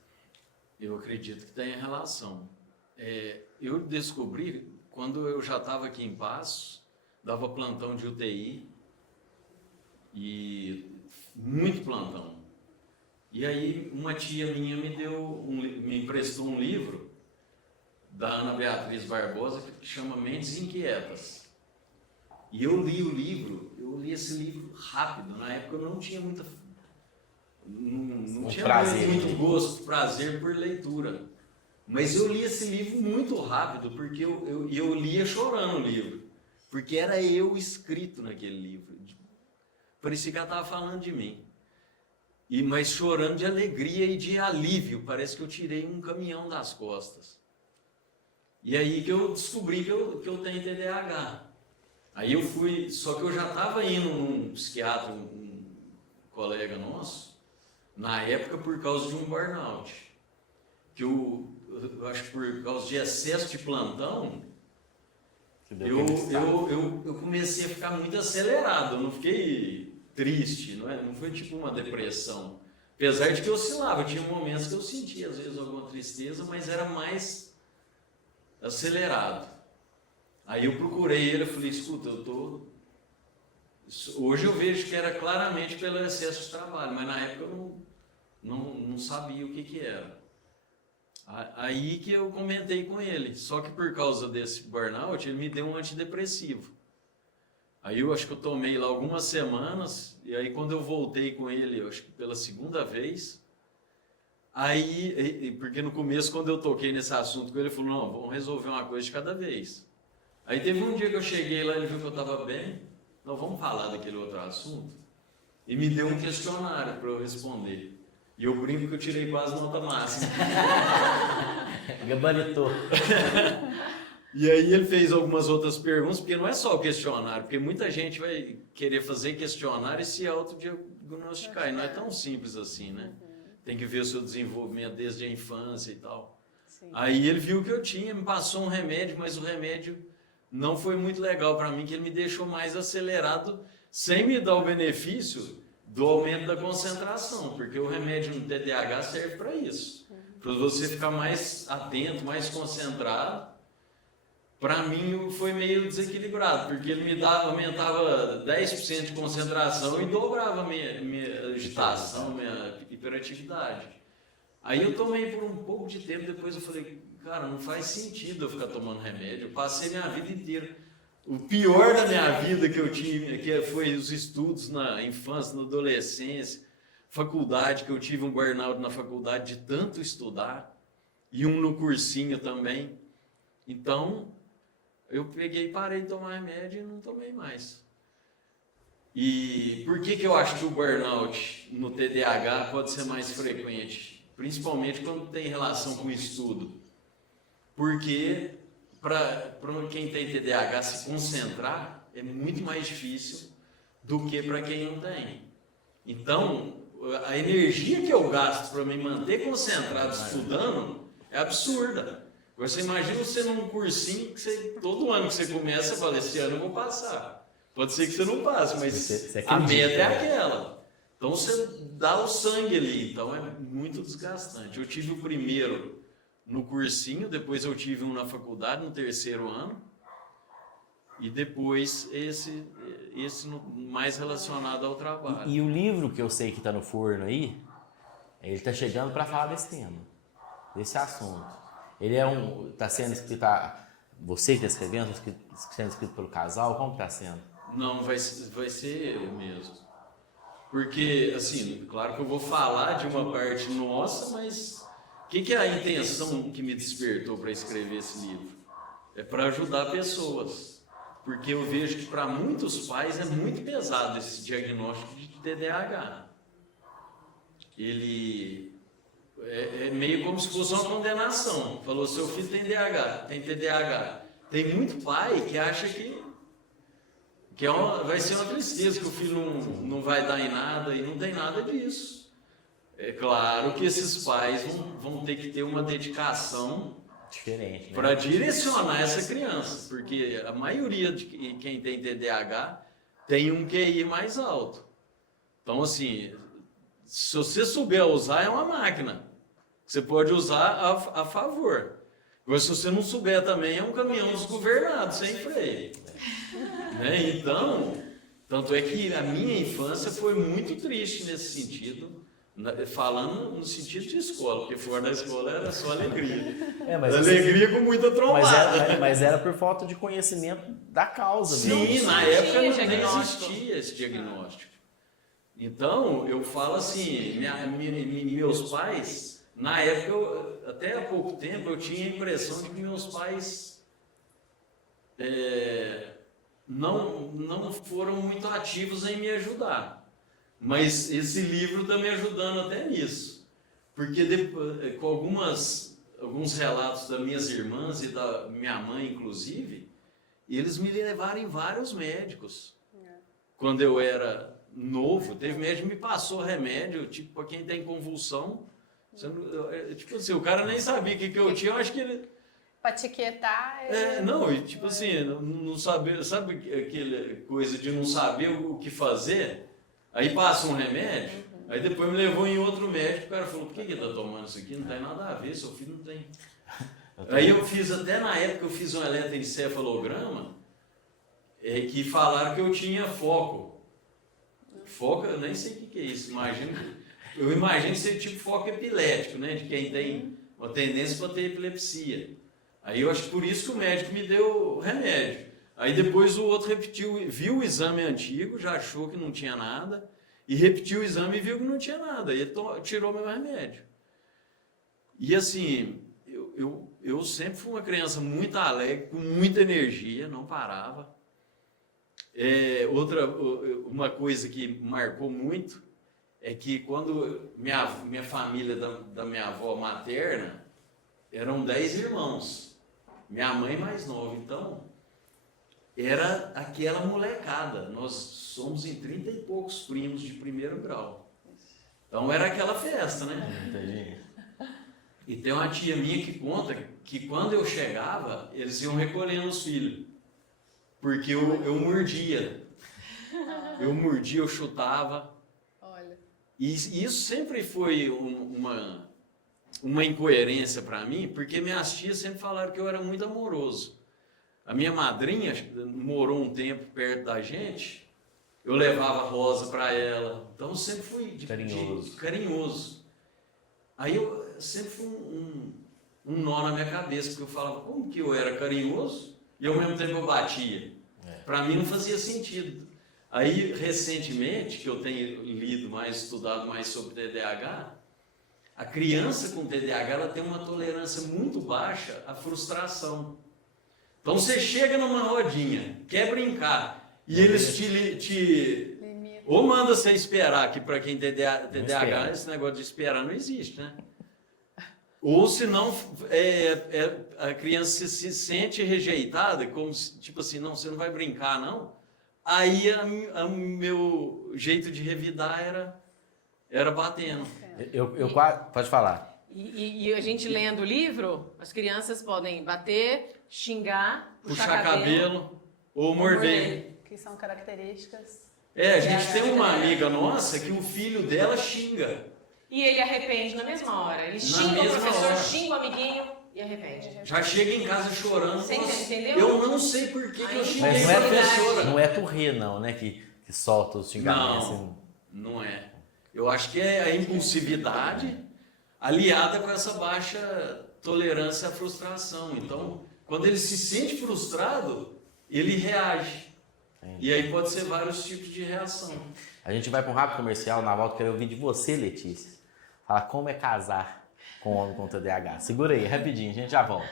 Eu acredito que tem relação. Eu descobri quando eu já estava aqui em Passos, dava plantão de UTI e muito plantão. E aí uma tia minha me emprestou um livro da Ana Beatriz Barbosa que chama Mentes Inquietas. E eu li esse livro rápido. Na época eu não tinha não tinha prazer, muito gosto, prazer por leitura. Mas eu li esse livro muito rápido, porque eu lia chorando o livro. Porque era eu escrito naquele livro. Parecia que ela estava falando de mim. Mas chorando de alegria e de alívio. Parece que eu tirei um caminhão das costas. E aí que eu descobri que eu tenho TDAH. Aí eu fui, só que eu já estava indo num psiquiatra, um colega nosso, na época por causa de um burnout. Que eu acho que por causa de excesso de plantão, eu comecei a ficar muito acelerado, eu não fiquei triste, não foi tipo uma depressão. Apesar de que eu oscilava, tinha momentos que eu sentia às vezes alguma tristeza, mas era mais acelerado. Aí eu procurei ele, eu falei, escuta, hoje eu vejo que era claramente pelo excesso de trabalho, mas na época eu não sabia o que era. Aí que eu comentei com ele, só que por causa desse burnout, ele me deu um antidepressivo. Aí eu acho que eu tomei lá algumas semanas, e aí quando eu voltei com ele, eu acho que pela segunda vez, porque no começo quando eu toquei nesse assunto com ele, ele falou, não, vamos resolver uma coisa de cada vez. Aí teve um dia que eu cheguei lá, ele viu que eu estava bem, não, vamos falar daquele outro assunto, e me deu um questionário para eu responder. E eu brinco que eu tirei quase nota máxima. Gabaritou. E aí ele fez algumas outras perguntas, porque não é só o questionário, porque muita gente vai querer fazer questionário e se autodiagnosticar, e não é tão simples assim, né? Tem que ver o seu desenvolvimento desde a infância e tal. Sim. Aí ele viu que eu tinha, me passou um remédio, mas o remédio não foi muito legal para mim, que ele me deixou mais acelerado, sem me dar o benefício do aumento da concentração, porque o remédio no TDAH serve para isso, para você ficar mais atento, mais concentrado. Para mim foi meio desequilibrado, porque ele aumentava 10% de concentração e dobrava a minha agitação, minha hiperatividade. Aí eu tomei por um pouco de tempo, depois eu falei, cara, não faz sentido eu ficar tomando remédio. Eu passei minha vida inteira. O pior da minha vida que eu tive, que foi os estudos na infância, na adolescência, faculdade, que eu tive um burnout na faculdade de tanto estudar, e um no cursinho também. Então, eu peguei e parei de tomar remédio e não tomei mais. E por que eu acho que o burnout no TDAH pode ser mais frequente? principalmente quando tem relação com o estudo. Porque para quem tem TDAH se concentrar é muito mais difícil do que para quem não tem. Então, a energia que eu gasto para me manter concentrado estudando é absurda. Você imagina você num cursinho que todo ano que você começa, você fala, esse ano eu vou passar. Pode ser que você não passe, mas Você a meta é né? aquela. Então você dá o sangue ali, então é muito desgastante. Eu tive o primeiro no cursinho, depois eu tive um na faculdade, no terceiro ano, e depois esse mais relacionado ao trabalho. E o livro que eu sei que está no forno aí, ele está chegando para falar desse tema, desse assunto. Ele está sendo escrito, você que está escrevendo, sendo escrito pelo casal, como está sendo? Não, vai ser eu mesmo. Porque, assim, claro que eu vou falar de uma parte nossa, mas o que é a intenção que me despertou para escrever esse livro? É para ajudar pessoas. Porque eu vejo que para muitos pais é muito pesado esse diagnóstico de TDAH. Ele é meio como se fosse uma condenação. Falou, seu filho tem TDAH. Tem muito pai que acha que vai ser uma tristeza, que o filho não vai dar em nada, e não tem nada disso. É claro que esses pais vão ter que ter uma dedicação diferente, né? Para direcionar essa criança, porque a maioria de quem tem TDAH tem um QI mais alto. Então, assim, se você souber usar, é uma máquina. Você pode usar a favor. Agora, se você não souber também, é um caminhão desgovernado, sem freio. Né? Então, tanto é que a minha infância foi muito triste nesse sentido, falando no sentido de escola, porque fora da escola era só alegria. Alegria com muita trombada. Mas era por falta de conhecimento da causa. Sim, na época não existia esse diagnóstico. Então, eu falo assim, meus pais, na época, até há pouco tempo, eu tinha a impressão de que meus pais não foram muito ativos em me ajudar. Mas esse livro está me ajudando até nisso. Porque com alguns relatos das minhas irmãs e da minha mãe, inclusive, eles me levaram em vários médicos. Quando eu era novo, teve médico que me passou remédio, tipo, para quem tem convulsão. Tipo assim, o cara nem sabia o que eu tinha, eu acho que ele... Para te quietar... tipo assim, não saber, sabe aquela coisa de não saber o que fazer? Aí passa um remédio, aí depois me levou em outro médico, o cara falou, por que ele está tomando isso aqui? Não tem nada a ver, seu filho não tem. Aí eu fiz, até na época, eu fiz um eletroencefalograma, que falaram que eu tinha foco. Foco, eu nem sei o que é isso, eu imagino ser tipo foco epilético, né? De quem tem uma tendência para ter epilepsia. Aí eu acho que por isso que o médico me deu o remédio. Aí depois o outro viu o exame antigo, já achou que não tinha nada, e repetiu o exame e viu que não tinha nada, e tirou meu remédio. E assim, eu sempre fui uma criança muito alegre, com muita energia, não parava. Uma coisa que marcou muito é que quando minha família da minha avó materna, eram 10 irmãos, minha mãe mais nova, então... Era aquela molecada, nós somos em 30 e poucos primos de primeiro grau. Então era aquela festa, né? Entendi. E tem uma tia minha que conta que quando eu chegava, eles iam recolhendo os filhos. Porque eu mordia. Eu chutava. Olha. E isso sempre foi uma incoerência para mim, porque minhas tias sempre falaram que eu era muito amoroso. A minha madrinha morou um tempo perto da gente, eu levava rosa para ela, então eu sempre fui carinhoso. Aí eu sempre fui um nó na minha cabeça, porque eu falava, como que eu era carinhoso e ao mesmo tempo eu batia? Para mim não fazia sentido. Aí, recentemente, que eu tenho lido mais, estudado mais sobre TDAH, a criança com TDAH ela tem uma tolerância muito baixa à frustração. Então você chega numa rodinha, quer brincar, e eles ou manda você esperar, que para quem tem TDAH esse negócio de esperar não existe, né? Ou se não, a criança se sente rejeitada, como se, tipo assim, não, você não vai brincar, não. Aí o meu jeito de revidar era batendo. Pode falar. E a gente lendo o livro, as crianças podem bater, xingar, Puxar cabelo ou morder. Que são características. A gente tem uma amiga nossa que o filho dela xinga. E ele arrepende na mesma hora. Ele xinga o professor, xinga o amiguinho e arrepende. Já chega em casa chorando. Você entendeu? Eu não sei por que eu xinguei Mas a professora. não é turrê, não, né? Que solta os xingamentos. Não é. Eu acho que é a impulsividade aliada com essa baixa tolerância à frustração. Então, quando ele se sente frustrado, ele reage. E aí pode ser vários tipos de reação. A gente vai para um rápido comercial, na volta eu quero ouvir de você, Letícia. Fala como é casar com um homem com TDAH. Segura aí, rapidinho, a gente já volta.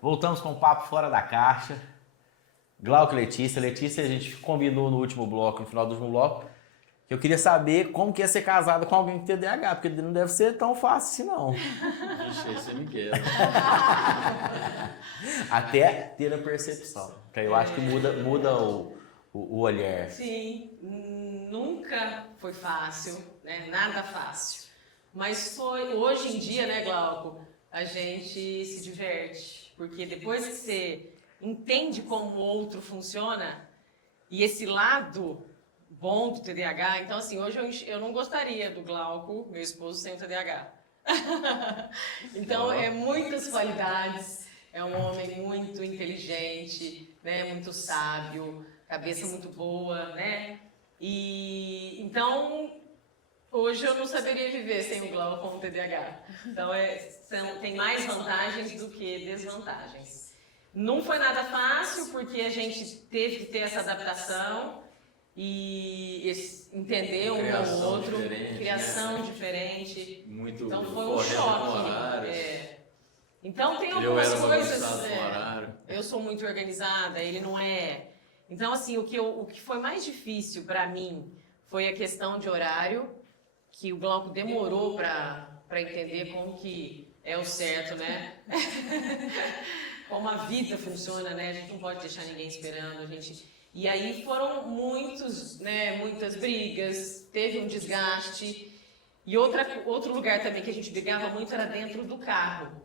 Voltamos com o papo fora da caixa. Glauco e Letícia. Letícia, a gente combinou no último bloco, no final do último bloco, que eu queria saber como que é ser casada com alguém com TDAH, porque não deve ser tão fácil assim, não. Vixe, aí você me quer. Até ter a percepção. Que eu acho que muda o olhar. Sim, nunca foi fácil, né? Nada fácil. Mas hoje em dia, né, Glauco, a gente se diverte. Porque depois que você entende como o outro funciona, e esse lado bom do TDAH, então assim, hoje eu não gostaria do Glauco, meu esposo, sem o TDAH. Então é muitas qualidades, é um homem muito inteligente, né, muito sábio, cabeça muito boa, né? E então hoje eu não saberia viver sem o Glauco com o TDAH. Então tem mais vantagens do que desvantagens. Não foi nada fácil porque a gente teve que ter essa adaptação e entender um ao outro, criação diferente. Muito então foi um choque. Então tem algumas coisas. Eu sou muito organizada, ele não é. Então assim, o que foi mais difícil para mim foi a questão de horário, que o Glauco demorou para entender como que é o certo, né? Como a vida funciona, né? A gente não pode deixar ninguém esperando, a gente... E aí foram muitas brigas, teve um desgaste. E outro lugar também que a gente brigava muito era dentro do carro.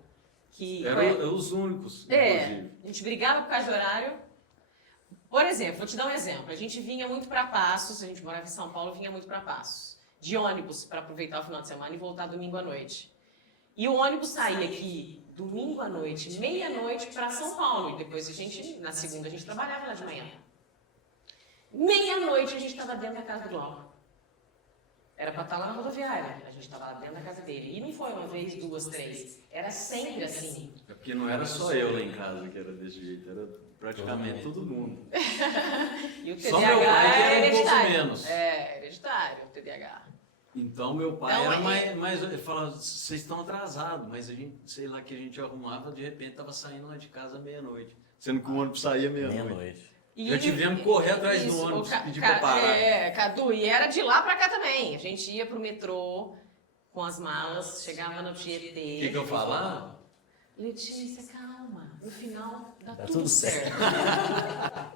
Eram os únicos, inclusive. A gente brigava por causa do horário. Por exemplo, vou te dar um exemplo. A gente vinha muito para Passos, a gente morava em São Paulo, vinha muito para Passos, de ônibus para aproveitar o final de semana e voltar domingo à noite. E o ônibus saía aqui domingo à noite, meia-noite para São Paulo. E depois na segunda a gente trabalhava lá de manhã. Meia-noite a gente estava dentro da casa do Glauco. Era para estar lá na rodoviária. A gente estava lá dentro da casa dele. E não foi uma vez, duas, três. Era sempre assim. É porque não era só eu lá em casa que era desse jeito, era praticamente todo mundo. E o Só meu TDAH pai que é era um pouco hereditário. menos. É, hereditário o TDAH. Então meu pai Então, era mais ele falava, vocês estão atrasados, mas a gente, sei lá, que a gente arrumava, de repente estava saindo lá de casa meia-noite. Sendo que o ônibus saía meia-noite. E Já tivemos que correr atrás do ônibus, pedir pra parar. Cadu, e era de lá pra cá também. A gente ia pro metrô com as malas, chegava no Tietê. O que eu falava? Letícia, calma. No final dá Dá tudo tudo certo.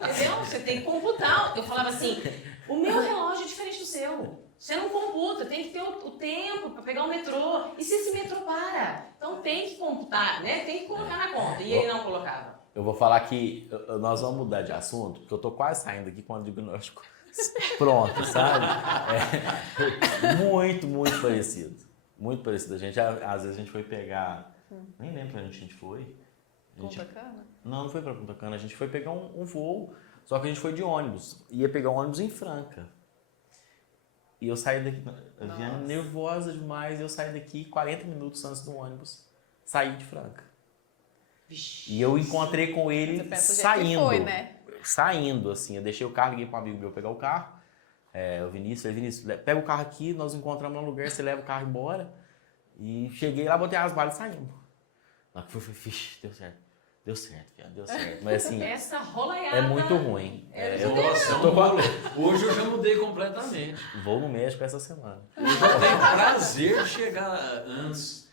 Entendeu? Você tem que computar. Eu falava assim, o meu relógio é diferente do seu. Você não computa, tem que ter o tempo para pegar o metrô. E se esse metrô para? Então tem que computar, né? Tem que colocar na conta. E ele não colocava. Eu vou falar que nós vamos mudar de assunto, porque eu tô quase saindo aqui com o diagnóstico pronto, sabe? Muito, muito parecido. Muito parecido. A gente, às vezes a gente foi pegar... Nem lembro onde a gente foi. Punta Cana? Não foi pra Punta Cana. A gente foi pegar um voo, só que a gente foi de ônibus. Ia pegar um ônibus em Franca. E eu saí daqui, eu vinha nervosa demais, eu saí daqui 40 minutos antes do ônibus. Saí de Franca. Vixe. E eu encontrei com ele Você pensa o jeito saindo. que foi, né? Saindo, assim. Eu deixei o carro, liguei para um amigo meu pegar o carro. O Vinícius, falei, Vinícius, pega o carro aqui, nós encontramos no lugar, você leva o carro embora. E cheguei lá, botei as balas e saímos. Na hora que foi, vixe, deu certo. Deu certo, viado, deu certo. Mas assim, Essa rolaiada. é muito ruim. Hoje eu já mudei completamente. Vou no México essa semana. Hoje eu tenho prazer de chegar antes.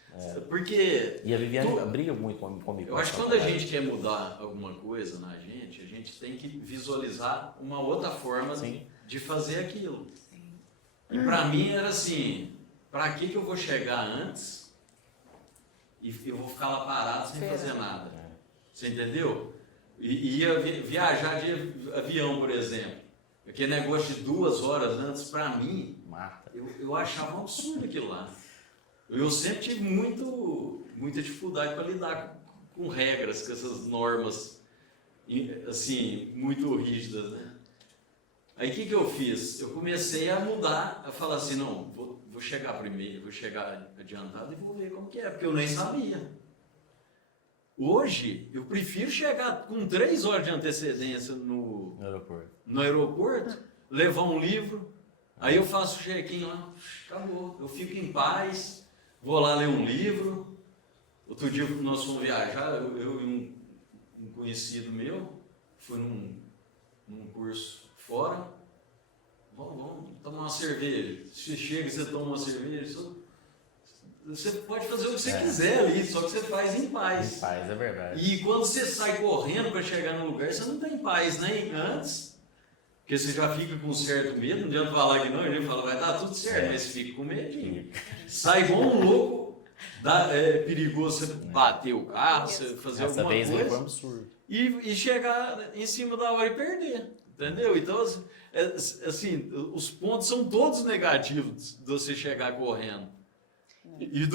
Porque E a Viviane briga muito comigo. eu acho que quando a gente quer mudar alguma coisa na gente, a gente tem que visualizar uma outra forma de fazer aquilo. E pra mim era assim, pra que eu vou chegar antes e eu vou ficar lá parado sem fazer nada? Você entendeu? E ia viajar de avião, por exemplo. Aquele negócio de 2 horas antes, pra mim, Marta. eu achava um absurdo aquilo lá. Eu sempre tive muita dificuldade para lidar com regras, com essas normas, assim, muito rígidas, né? Aí o que eu fiz? Eu comecei a mudar, a falar assim, não, vou chegar primeiro, vou chegar adiantado e vou ver como que é, porque eu nem sabia. Hoje, eu prefiro chegar com 3 horas de antecedência no aeroporto, levar um livro, aí eu faço o check-in lá, acabou, eu fico em paz, vou lá ler um livro. Outro dia nós fomos viajar, eu e um conhecido meu, fui num curso fora, vamos tomar uma cerveja. Você chega e você toma uma cerveja, você pode fazer o que você quiser ali, só que você faz em paz. Em paz, é verdade. E quando você sai correndo para chegar no lugar, você não tem paz nem antes, porque você já fica com um certo medo, não adianta falar que não, a gente fala, vai dar tudo certo, mas você fica com medinho. Sai igual um louco, é perigoso você bater o carro, você fazer alguma coisa. Essa vez foi um absurdo. E chegar em cima da hora e perder, entendeu? Então, assim, os pontos são todos negativos de você chegar correndo. E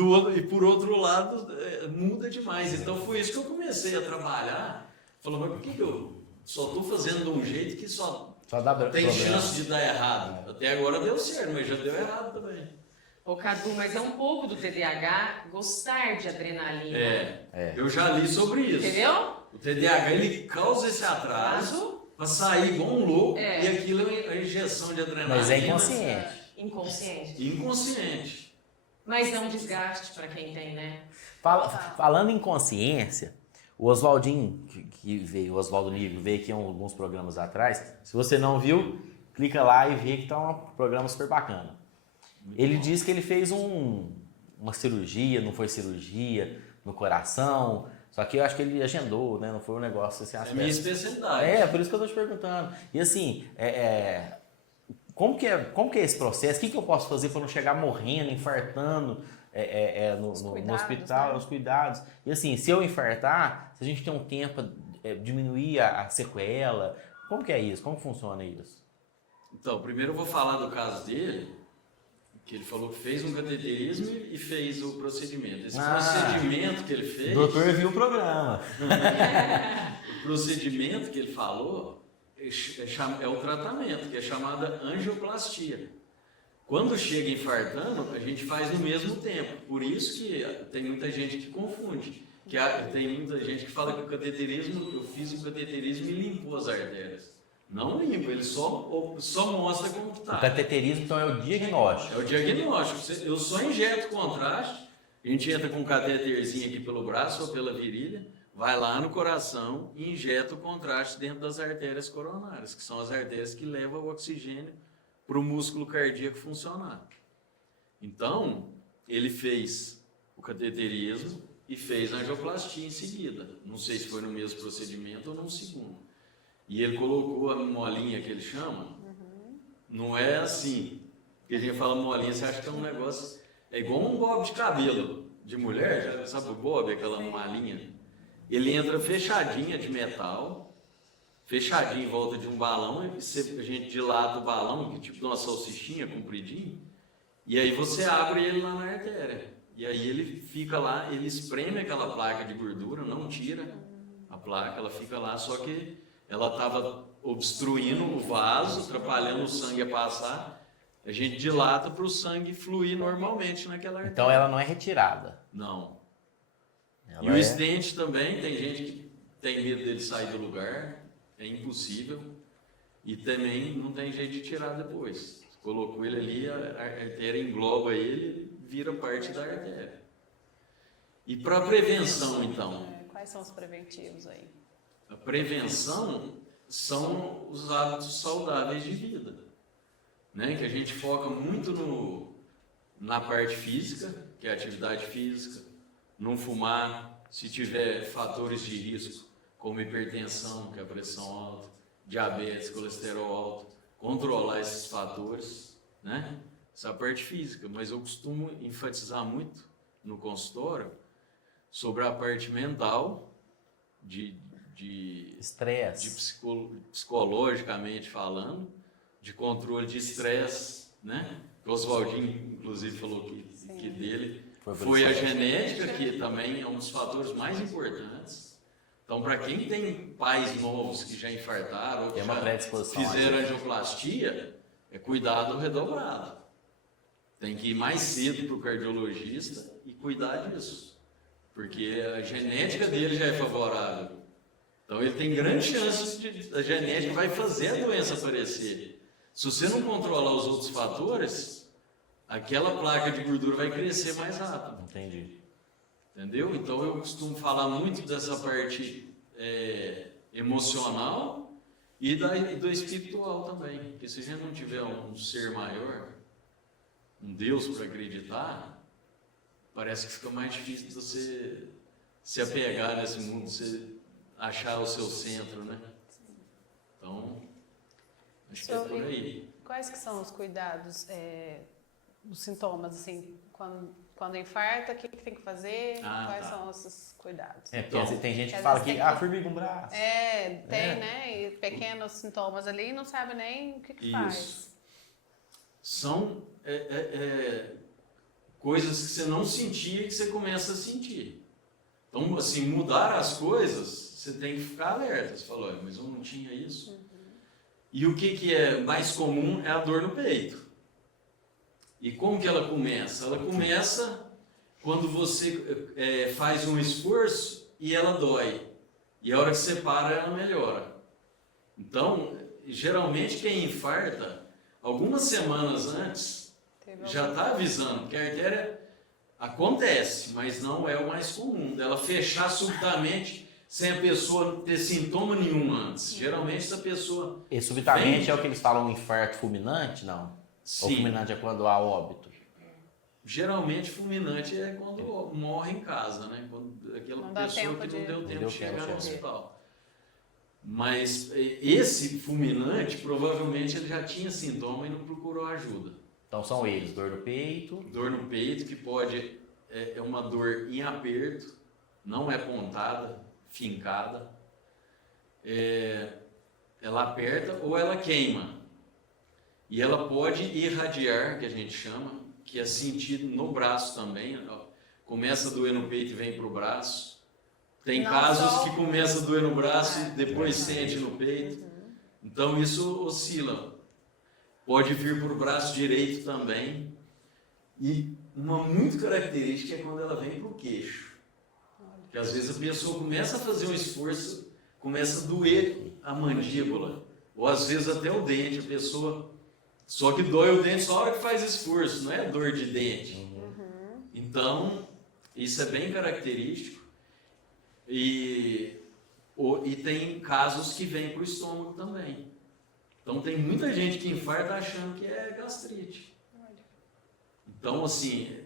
por outro lado, muda demais. Então foi isso que eu comecei a trabalhar. Falei, mas por que eu só estou fazendo de um jeito que só dá tem chance de dar errado? Até agora deu certo, mas já deu errado também. Ô Cadu, mas é um pouco do TDAH gostar de adrenalina. Eu já li sobre isso. Entendeu? O TDAH ele causa esse atraso para sair igual um louco e aquilo é a injeção de adrenalina. Mas é inconsciente. Inconsciente. Mas é um desgaste para quem tem, né? Falando em consciência, o Oswaldinho, que veio, o Oswaldo Nigro, veio aqui alguns programas atrás. Se você não viu, clica lá e vê que está um programa super bacana. Ele disse que ele fez uma cirurgia, não foi cirurgia, no coração. Só que eu acho que ele agendou, né? Não foi um negócio assim. É minha especialidade. Por isso que eu estou te perguntando. E assim, como que é esse processo? O que eu posso fazer para não chegar morrendo, infartando no hospital, né? os cuidados? E assim, se eu infartar, se a gente tem um tempo para diminuir a sequela, como que é isso? Como funciona isso? Então, primeiro eu vou falar do caso dele, que ele falou que fez um cateterismo e fez o procedimento. Esse procedimento que ele fez... O doutor viu o programa. O procedimento que ele falou é o tratamento, que é chamada angioplastia. Quando chega infartando, a gente faz no mesmo tempo. Por isso que tem muita gente que confunde. Tem muita gente que fala que o cateterismo, eu fiz o cateterismo e limpou as artérias. Não limpa, ele só mostra como que está. O cateterismo, então, é o diagnóstico. É o diagnóstico. Eu só injeto contraste, a gente entra com um cateterzinho aqui pelo braço ou pela virilha, vai lá no coração e injeta o contraste dentro das artérias coronárias, que são as artérias que levam o oxigênio para o músculo cardíaco funcionar. Então, ele fez o cateterismo e fez a angioplastia em seguida. Não sei se foi no mesmo procedimento ou no segundo. E ele colocou a molinha que ele chama. Não é assim. Porque a gente fala molinha, você acha que é um negócio... É igual um bob de cabelo de mulher, já sabe o bob, aquela malinha? Ele entra fechadinha de metal, fechadinho em volta de um balão, e a gente dilata o balão, que é tipo uma salsichinha compridinho, e aí você abre ele lá na artéria. E aí ele fica lá, ele espreme aquela placa de gordura, não tira a placa, ela fica lá, só que ela estava obstruindo o vaso, atrapalhando o sangue a passar. A gente dilata para o sangue fluir normalmente naquela artéria. Então ela não é retirada. Não. Ela E o é... stent também, tem gente que tem medo dele sair do lugar, é impossível. E também não tem jeito de tirar depois. Colocou ele ali, a artéria engloba ele, vira parte da artéria. E para prevenção, então? Quais são os preventivos aí? A prevenção são os hábitos saudáveis de vida, né? Que a gente foca muito na parte física, que é a atividade física, não fumar, se tiver fatores de risco, como hipertensão, que é a pressão alta, diabetes, colesterol alto, controlar esses fatores, né? Essa parte física, mas eu costumo enfatizar muito no consultório sobre a parte mental, de estresse, psicologicamente falando, de controle de estresse, né? O Oswaldinho, inclusive, falou que dele foi a genética, que também é um dos fatores mais importantes. Então, para quem tem pais novos que já infartaram ou que já fizeram angioplastia, é cuidado redobrado. Tem que ir mais cedo para o cardiologista e cuidar disso, porque a genética dele já é favorável. Então, ele tem grande chance a genética vai fazer a doença aparecer. Se você não controlar os outros fatores, aquela placa de gordura vai crescer mais rápido. Entendi. Entendeu? Então eu costumo falar muito dessa parte emocional e do espiritual também. Porque se a gente não tiver um ser maior, um Deus para acreditar, parece que fica mais difícil de você se apegar nesse mundo, você achar o seu centro, né? Então, acho que é por aí. Quais que são os cuidados, os sintomas, assim, quando infarta, o que tem que fazer? Quais são esses cuidados? Porque tem gente que fala que formiga um braço. Tem, né? E pequenos sintomas ali e não sabe nem o que faz. São coisas que você não sentia e que você começa a sentir. Então, assim, mudar as coisas, você tem que ficar alerta. Você falou, mas eu não tinha isso. E o que é mais comum é a dor no peito. E como que ela começa? Ela começa quando você faz um esforço e ela dói. E a hora que você para, ela melhora. Então, geralmente quem infarta, algumas semanas antes, já está avisando, porque a artéria acontece, mas não é o mais comum. Dela fechar subitamente sem a pessoa ter sintoma nenhum antes. Geralmente essa pessoa... E subitamente é o que eles falam, um infarto fulminante, não? Sim. Ou fulminante é quando há óbito? Geralmente fulminante é quando morre em casa, né? Quando aquela pessoa que não deu tempo de chegar no hospital. Mas esse fulminante, provavelmente ele já tinha sintoma e não procurou ajuda. Então são eles, dor no peito. Dor no peito, que pode... É uma dor em aperto, não é pontada, fincada. Ela aperta ou ela queima. E ela pode irradiar, que a gente chama, que é sentido no braço também. Começa a doer no peito e vem para o braço. Tem casos que começa a doer no braço e depois sente no peito. Então isso oscila. Pode vir para o braço direito também. E uma muito característica é quando ela vem para o queixo. Porque às vezes a pessoa começa a fazer um esforço, começa a doer a mandíbula. Ou às vezes até o dente, a pessoa... Só que dói o dente só na hora que faz esforço, não é dor de dente. Então, isso é bem característico. E tem casos que vêm para o estômago também. Então tem muita gente que infarta achando que é gastrite. Então, assim,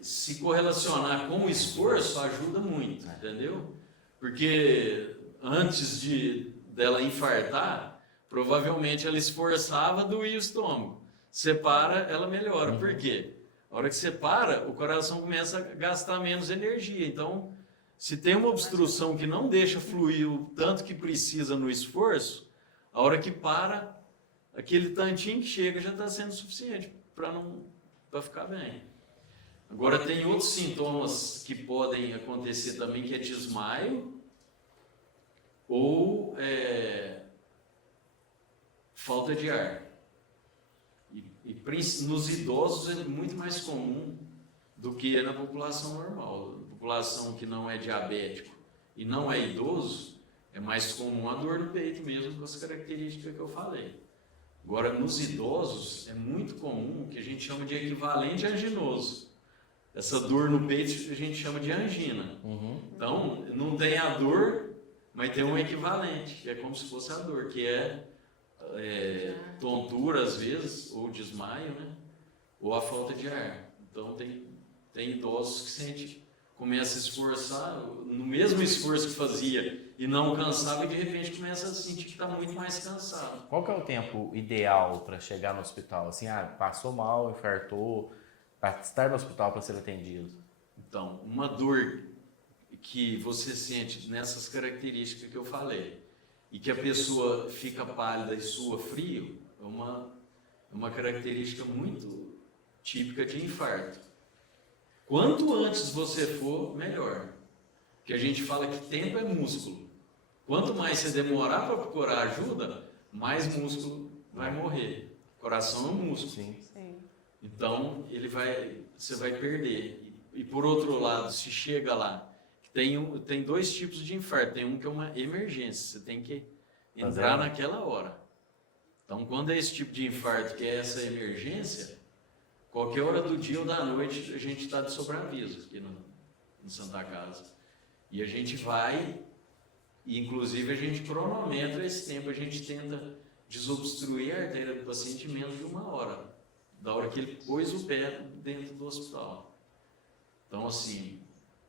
se correlacionar com o esforço ajuda muito, entendeu? Porque antes dela infartar, provavelmente ela esforçava, doía o estômago. Você para, ela melhora. Por quê? A hora que você para, o coração começa a gastar menos energia. Então, se tem uma obstrução que não deixa fluir o tanto que precisa no esforço, a hora que para, aquele tantinho que chega já está sendo suficiente para ficar bem. Agora, tem outros sintomas que podem acontecer também, que é desmaio ou falta de ar. E nos idosos é muito mais comum do que na população normal. A população que não é diabético e não é idoso, é mais comum a dor no peito mesmo, com as características que eu falei. Agora, nos idosos, é muito comum o que a gente chama de equivalente anginoso. Essa dor no peito a gente chama de angina. Então, não tem a dor, mas tem um equivalente, que é como se fosse a dor, que é tontura às vezes, ou desmaio, né? Ou a falta de ar. Então tem idosos que começa a esforçar, no mesmo esforço que fazia e não cansava, e de repente começa a sentir que está muito mais cansado. Qual que é o tempo ideal para chegar no hospital? Assim, passou mal, infartou, para estar no hospital para ser atendido? Então, uma dor que você sente nessas características que eu falei, e que a pessoa fica pálida e sua frio, é uma característica muito típica de infarto. Quanto antes você for, melhor. Porque a gente fala que tempo é músculo. Quanto mais você demorar para procurar ajuda, mais músculo vai morrer. Coração é um músculo. Sim. Então, você vai perder. E por outro lado, se chega lá, tem dois tipos de infarto. Tem um que é uma emergência, você tem que entrar naquela hora. Então, quando é esse tipo de infarto, que é essa emergência, qualquer hora do dia ou da noite, a gente está de sobreaviso aqui no Santa Casa. E a gente vai, e inclusive a gente cronometra esse tempo, a gente tenta desobstruir a artéria do paciente em menos de 1 hora, da hora que ele pôs o pé dentro do hospital. Então, assim,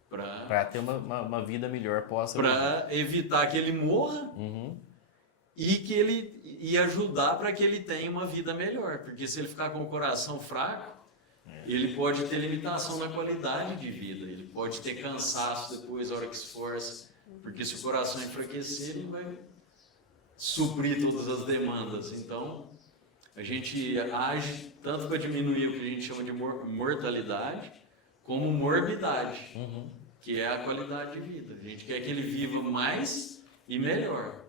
para ter uma vida melhor, para evitar que ele morra e ajudar para que ele tenha uma vida melhor. Porque se ele ficar com o coração fraco, ele pode ter limitação na qualidade de vida, ele pode ter cansaço depois, a hora que se esforça, porque se o coração enfraquecer, ele vai suprir todas as demandas. Então, a gente age tanto para diminuir o que a gente chama de mortalidade, como morbidade, que é a qualidade de vida. A gente quer que ele viva mais e melhor.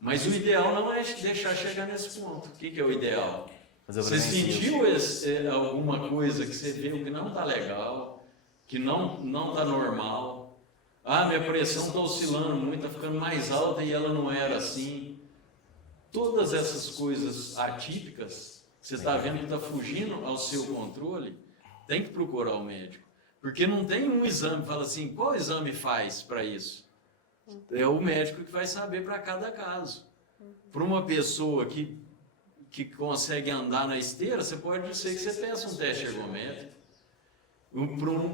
Mas o ideal não é deixar chegar nesse ponto. O que é o ideal? Você sentiu alguma coisa que você viu que não está legal, que não está normal? Minha pressão está oscilando muito, está ficando mais alta e ela não era assim. Todas essas coisas atípicas, você está vendo que está fugindo ao seu controle, tem que procurar o médico. Porque não tem um exame que fala assim, qual exame faz para isso? É o médico que vai saber para cada caso. Para uma pessoa que consegue andar na esteira, você pode ser que você peça um teste ergométrico.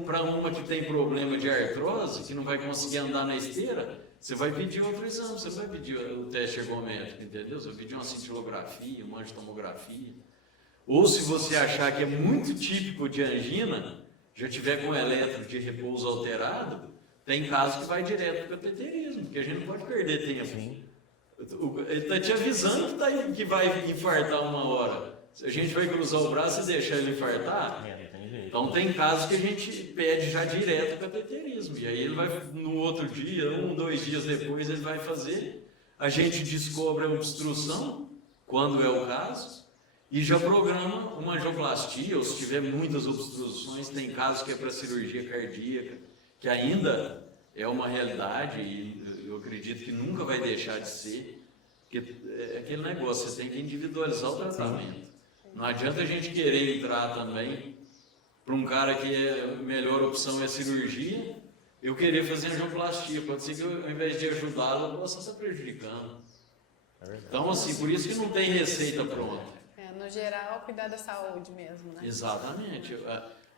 Para uma que tem problema de artrose, que não vai conseguir andar na esteira, você vai pedir outro exame, você vai pedir o teste ergométrico, entendeu? Você vai pedir uma cintilografia, uma angiotomografia. Ou se você achar que é muito típico de angina, já tiver com eletro de repouso alterado, tem caso que vai direto para o cateterismo, porque a gente não pode perder tempo. Ele está te avisando que vai infartar 1 hora. Se a gente vai cruzar o braço e deixar ele infartar, então tem casos que a gente pede já direto o cateterismo. E aí ele vai, no outro dia, 1, 2 dias depois, ele vai fazer. A gente descobre a obstrução, quando é o caso, e já programa uma angioplastia, ou se tiver muitas obstruções, tem casos que é para cirurgia cardíaca, que ainda é uma realidade e eu acredito que nunca vai deixar de ser, porque é aquele negócio, você tem que individualizar o tratamento. Não adianta a gente querer entrar também para um cara que a melhor opção é cirurgia eu querer fazer angioplastia. Pode ser que eu, ao invés de ajudá-la, eu possa estar prejudicando. É verdade. Então, assim, por isso que não tem receita pronta. No geral, cuidar da saúde mesmo, né? Exatamente.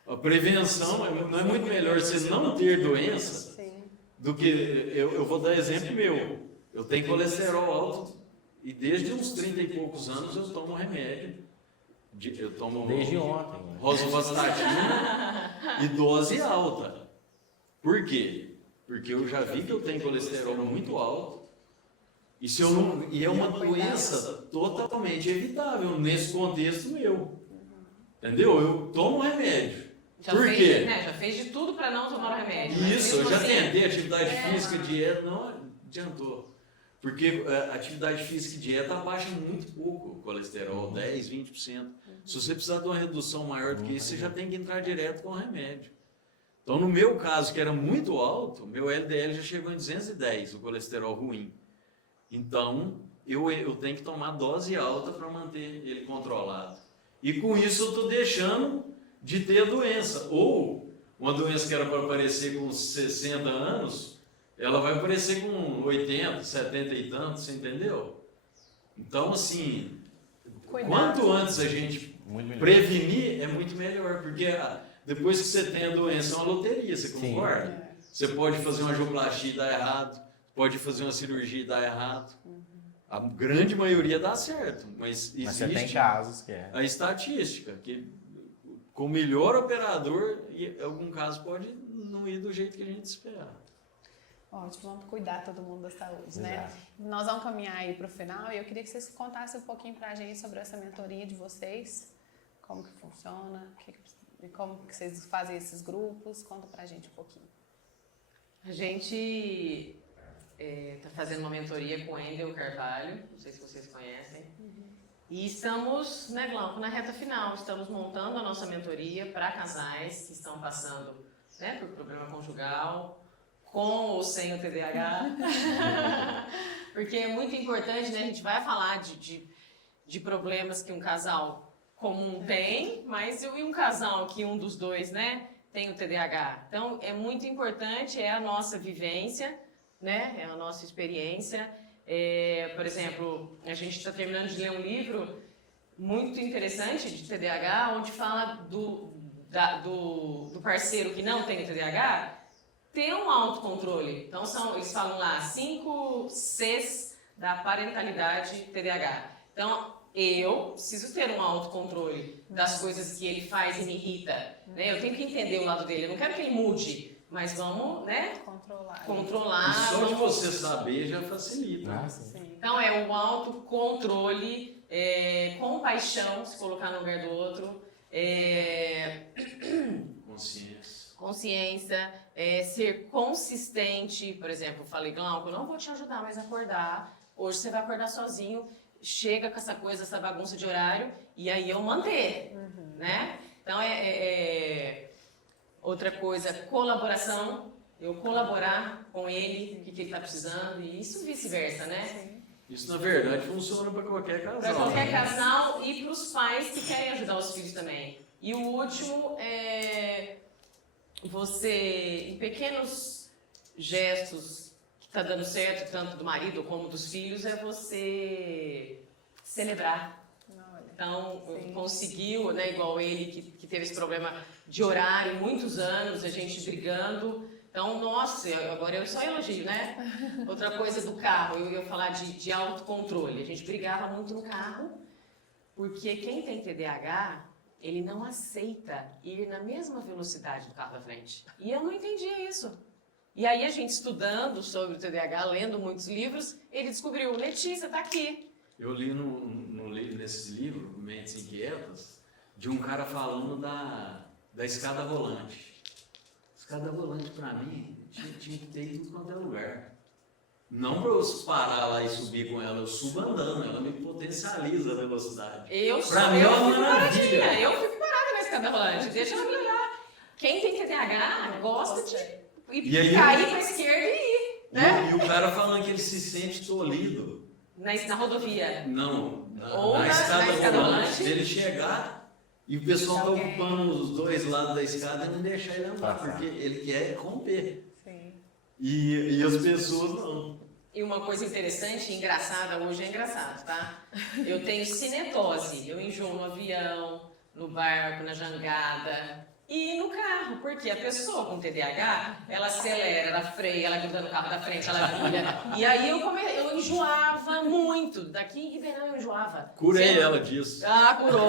A prevenção não é muito melhor você não ter doença Sim. do que... Eu vou dar exemplo meu. Eu tenho colesterol alto e desde uns 30 e poucos anos eu tomo remédio. Eu tomo Desde ontem. Né? rosuvastatina e dose alta. Por quê? Porque eu já vi que eu tenho colesterol muito alto e, se eu não, e é uma doença totalmente evitável nesse contexto meu. Entendeu? Eu tomo remédio. Já Por fez, quê? né? Já fez de tudo para não tomar o remédio. mas Isso, eu mesmo já assim- tentei atividade física, dieta, não adiantou. Porque atividade física e dieta abaixa muito pouco o colesterol, 10, 20%. Se você precisar de uma redução maior do que isso, você já tem que entrar direto com o remédio. Então, no meu caso, que era muito alto, meu LDL já chegou em 210, o colesterol ruim. Então, eu tenho que tomar dose alta para manter ele controlado. E com isso eu estou deixando de ter a doença. Ou uma doença que era para aparecer com 60 anos, ela vai aparecer com 80, 70 e tantos, você entendeu? Então, assim, quanto antes a gente Muito melhor. prevenir, é muito melhor. Porque depois que você tem a doença, é uma loteria, você Sim. concorda? Você pode fazer uma angioplastia e dar errado, pode fazer uma cirurgia e dar errado. A grande maioria dá certo, mas Mas você tem existe casos que é. a estatística, que com o melhor operador, em algum caso pode não ir do jeito que a gente espera. Ótimo, vamos cuidar todo mundo da saúde, né? Exato. Nós vamos caminhar aí para o final e eu queria que vocês contassem um pouquinho para a gente sobre essa mentoria de vocês, como que funciona, como que vocês fazem esses grupos, conta para a gente um pouquinho. A gente está fazendo uma mentoria com o Endel Carvalho, não sei se vocês conhecem. E estamos, né, Glauco, na reta final. Estamos montando a nossa mentoria para casais que estão passando, né, por problema conjugal, com ou sem o TDAH. Porque é muito importante, né? A gente vai falar de problemas que um casal comum tem, mas e um casal que um dos dois, né, tem o TDAH. Então, é muito importante, é a nossa vivência, né? É a nossa experiência. Por exemplo, a gente está terminando de ler um livro muito interessante de TDAH, onde fala do parceiro que não tem o TDAH ter um autocontrole. Então, eles falam lá 5 Cs da parentalidade TDAH. Então, eu preciso ter um autocontrole das coisas que ele faz e me irrita. Né? Eu tenho que entender o lado dele. Eu não quero que ele mude, mas vamos, né, controlar. E só de vamos... você saber já facilita. Nossa. Sim. Então, é o autocontrole, compaixão, se colocar no lugar do outro, consciência, ser consistente. Por exemplo, eu falei, Glauco, eu não vou te ajudar mais a acordar. Hoje você vai acordar sozinho. Chega com essa coisa, essa bagunça de horário, e aí eu manter, né? Então, outra coisa, colaboração. Eu colaborar com ele, o que ele está precisando, e isso vice-versa, né? Sim. Isso, na verdade, funciona para qualquer casal. Para qualquer né? casal e para os pais que querem ajudar os filhos também. E o último é você, em pequenos gestos que está dando certo, tanto do marido como dos filhos, é você celebrar. Então, conseguiu, né, igual ele que teve esse problema de horário, muitos anos, a gente brigando. Então, nossa, agora eu só elogio, né? Outra coisa do carro, eu ia falar de autocontrole. A gente brigava muito no carro, porque quem tem TDAH, ele não aceita ir na mesma velocidade do carro da frente. E eu não entendia isso. E aí a gente estudando sobre o TDAH, lendo muitos livros, ele descobriu, Letícia, tá aqui. Eu li nesse livro, Mentes Inquietas, de um cara falando da escada volante. Escada volante, para mim, tinha que ter em tudo quanto é lugar. Não para eu parar lá e subir com ela, eu subo andando, ela me potencializa a velocidade. Pra mim é uma maravilha. Eu fico parada na escada rolante, deixa eu brilhar. Quem tem TDAH gosta de cair para a esquerda e ir, né? E o cara falando que ele se sente tolhido. Na rodovia. Não, Ou na na escada escada volante, volante. dele chegar e o pessoal tá ocupando os dois lados da escada e não deixar ele andar, porque ele quer romper. Sim. E as pessoas não. E uma coisa interessante e engraçada, hoje é engraçado, tá? Eu tenho cinetose, eu enjoo no avião, no barco, na jangada e no carro, porque a pessoa com TDAH, ela acelera, ela freia, ela gruda no carro da frente, ela vira. E aí eu enjoava muito, daqui em Ribeirão eu enjoava. Curei ela disso. Ah, curou.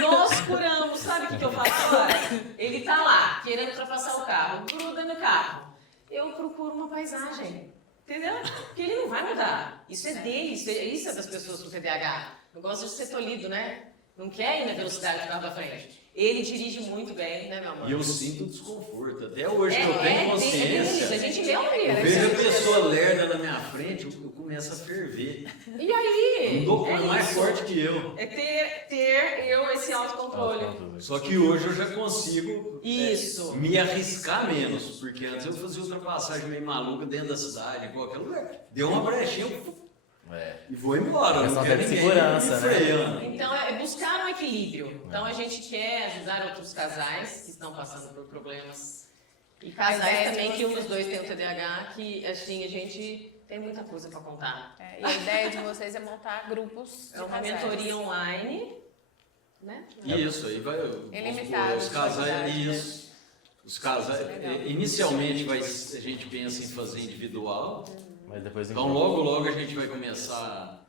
Nós curamos, sabe o que eu faço agora? Ele tá lá, querendo ultrapassar o carro, gruda no carro. Eu procuro uma paisagem, entendeu? Porque ele não vai mudar. Isso é dele, isso é das pessoas com TDAH. Não gosta de ser tolhido, né? Não quer ir na velocidade do carro da frente. Ele dirige muito bem, né, meu amor? E eu sinto desconforto. Até hoje que eu tenho consciência. A gente vê uma Eu vejo a pessoa lerda na minha frente, eu começo a ferver. E aí? Um documento mais forte que eu. É ter eu esse autocontrole. Só que hoje eu já consigo Isso. me arriscar menos. Porque antes eu fazia ultrapassagem meio maluca dentro da cidade, em qualquer lugar. Deu uma brechinha, e vou embora. É só Não ter quero ninguém segurança, me né? freando. Então, é buscar um equilíbrio. Então, a gente quer ajudar outros casais que estão passando por problemas. E casais também que um dos dois tem o TDAH, que assim, a gente tem muita coisa para contar. E a ideia de vocês é montar grupos de É uma casais. mentoria online, né? Isso, aí vai. Ilimitado, Os casais. de Isso. Os casais. Inicialmente a gente pensa em fazer individual. Mas depois Então, logo a gente vai começar a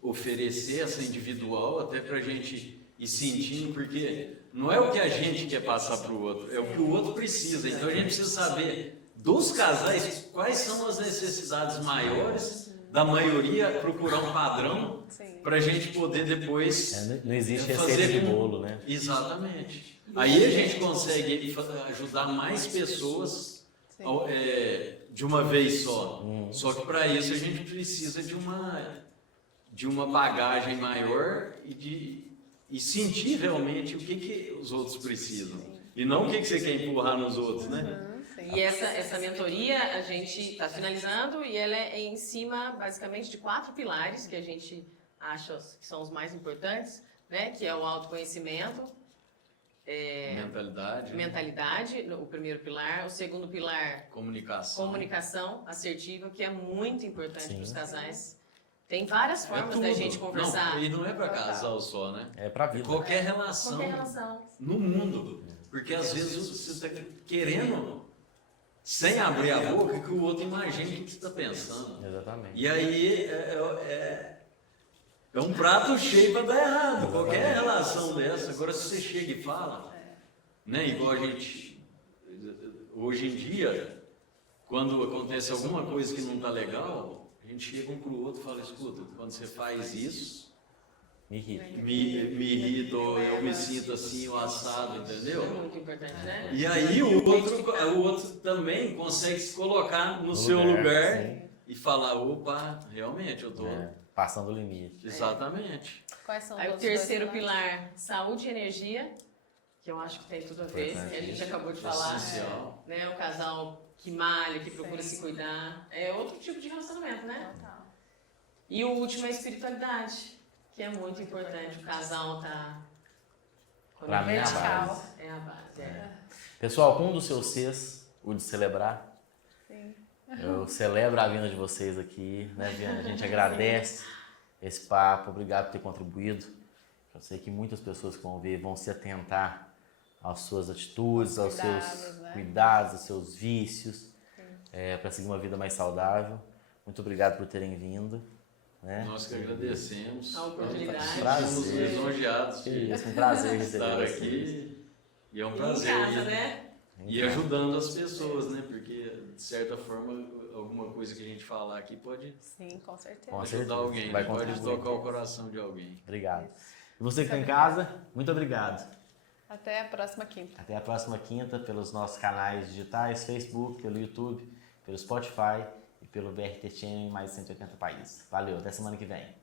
oferecer essa individual, até para a gente ir sentindo, porque não é o que a gente quer passar para o outro, é o que o outro precisa. Então, a gente precisa saber dos casais quais são as necessidades maiores, da maioria, procurar um padrão, para a gente poder depois não existe fazer receita de bolo, né? Exatamente. Aí a gente consegue ajudar mais pessoas de uma vez só. Só que para isso a gente precisa de uma bagagem maior e sentir realmente o que os outros precisam. E não o que você quer empurrar nos outros, né? E essa mentoria a gente está finalizando e ela é em cima basicamente de 4 pilares que a gente acha que são os mais importantes, né? Que é o autoconhecimento, mentalidade, o primeiro pilar. O segundo pilar, comunicação assertiva, que é muito importante para os casais. Tem várias formas da gente conversar. Não, e não é para casal só, né? É para vida. Qualquer relação no mundo. Porque às vezes você está querendo, sem abrir a boca, que o outro imagine o que você está pensando. Exatamente. E aí é um prato cheio para dar errado. Qualquer relação dessa. Agora, se você chega e fala, né, igual a gente, hoje em dia, quando acontece alguma coisa que não está legal, a gente chega um para o outro e fala: escuta, quando você faz isso, me irrita, eu me sinto assim, o assado, entendeu? É muito importante, né? E aí o outro também consegue se colocar no seu lugar e falar: opa, realmente eu estou passando o limite. Exatamente. Quais são Aí os o terceiro pilar, saúde e energia, que eu acho que tem tudo a ver, que a gente acabou de falar. Essencial. Né? O casal que malha, que procura se cuidar. É outro tipo de relacionamento, né? Total. E o último é a espiritualidade, que é muito importante. O casal tá... Pra mim é a vertical. base. É a base, Pessoal, com um dos seus Cs, o de celebrar, eu celebro a vinda de vocês aqui, né, Viana? A gente agradece esse papo, obrigado por ter contribuído. Eu sei que muitas pessoas que vão ver vão se atentar às suas atitudes, aos seus cuidados, aos seus vícios, para seguir uma vida mais saudável. Muito obrigado por terem vindo. Né? Nós que agradecemos. A oportunidade. Estamos lisonjeados de Um prazer estar receber aqui. E é um Em prazer. casa, né? E ajudando as pessoas, né? Porque, de certa forma, alguma coisa que a gente falar aqui pode Sim, com certeza. Com ajudar certeza. alguém, Vai né? Pode contribuir. tocar o coração de alguém. Obrigado. E você que está em casa, muito obrigado. Até a próxima quinta. Até a próxima quinta pelos nossos canais digitais, Facebook, pelo YouTube, pelo Spotify e pelo BRT Channel em mais de 180 países. Valeu, até semana que vem.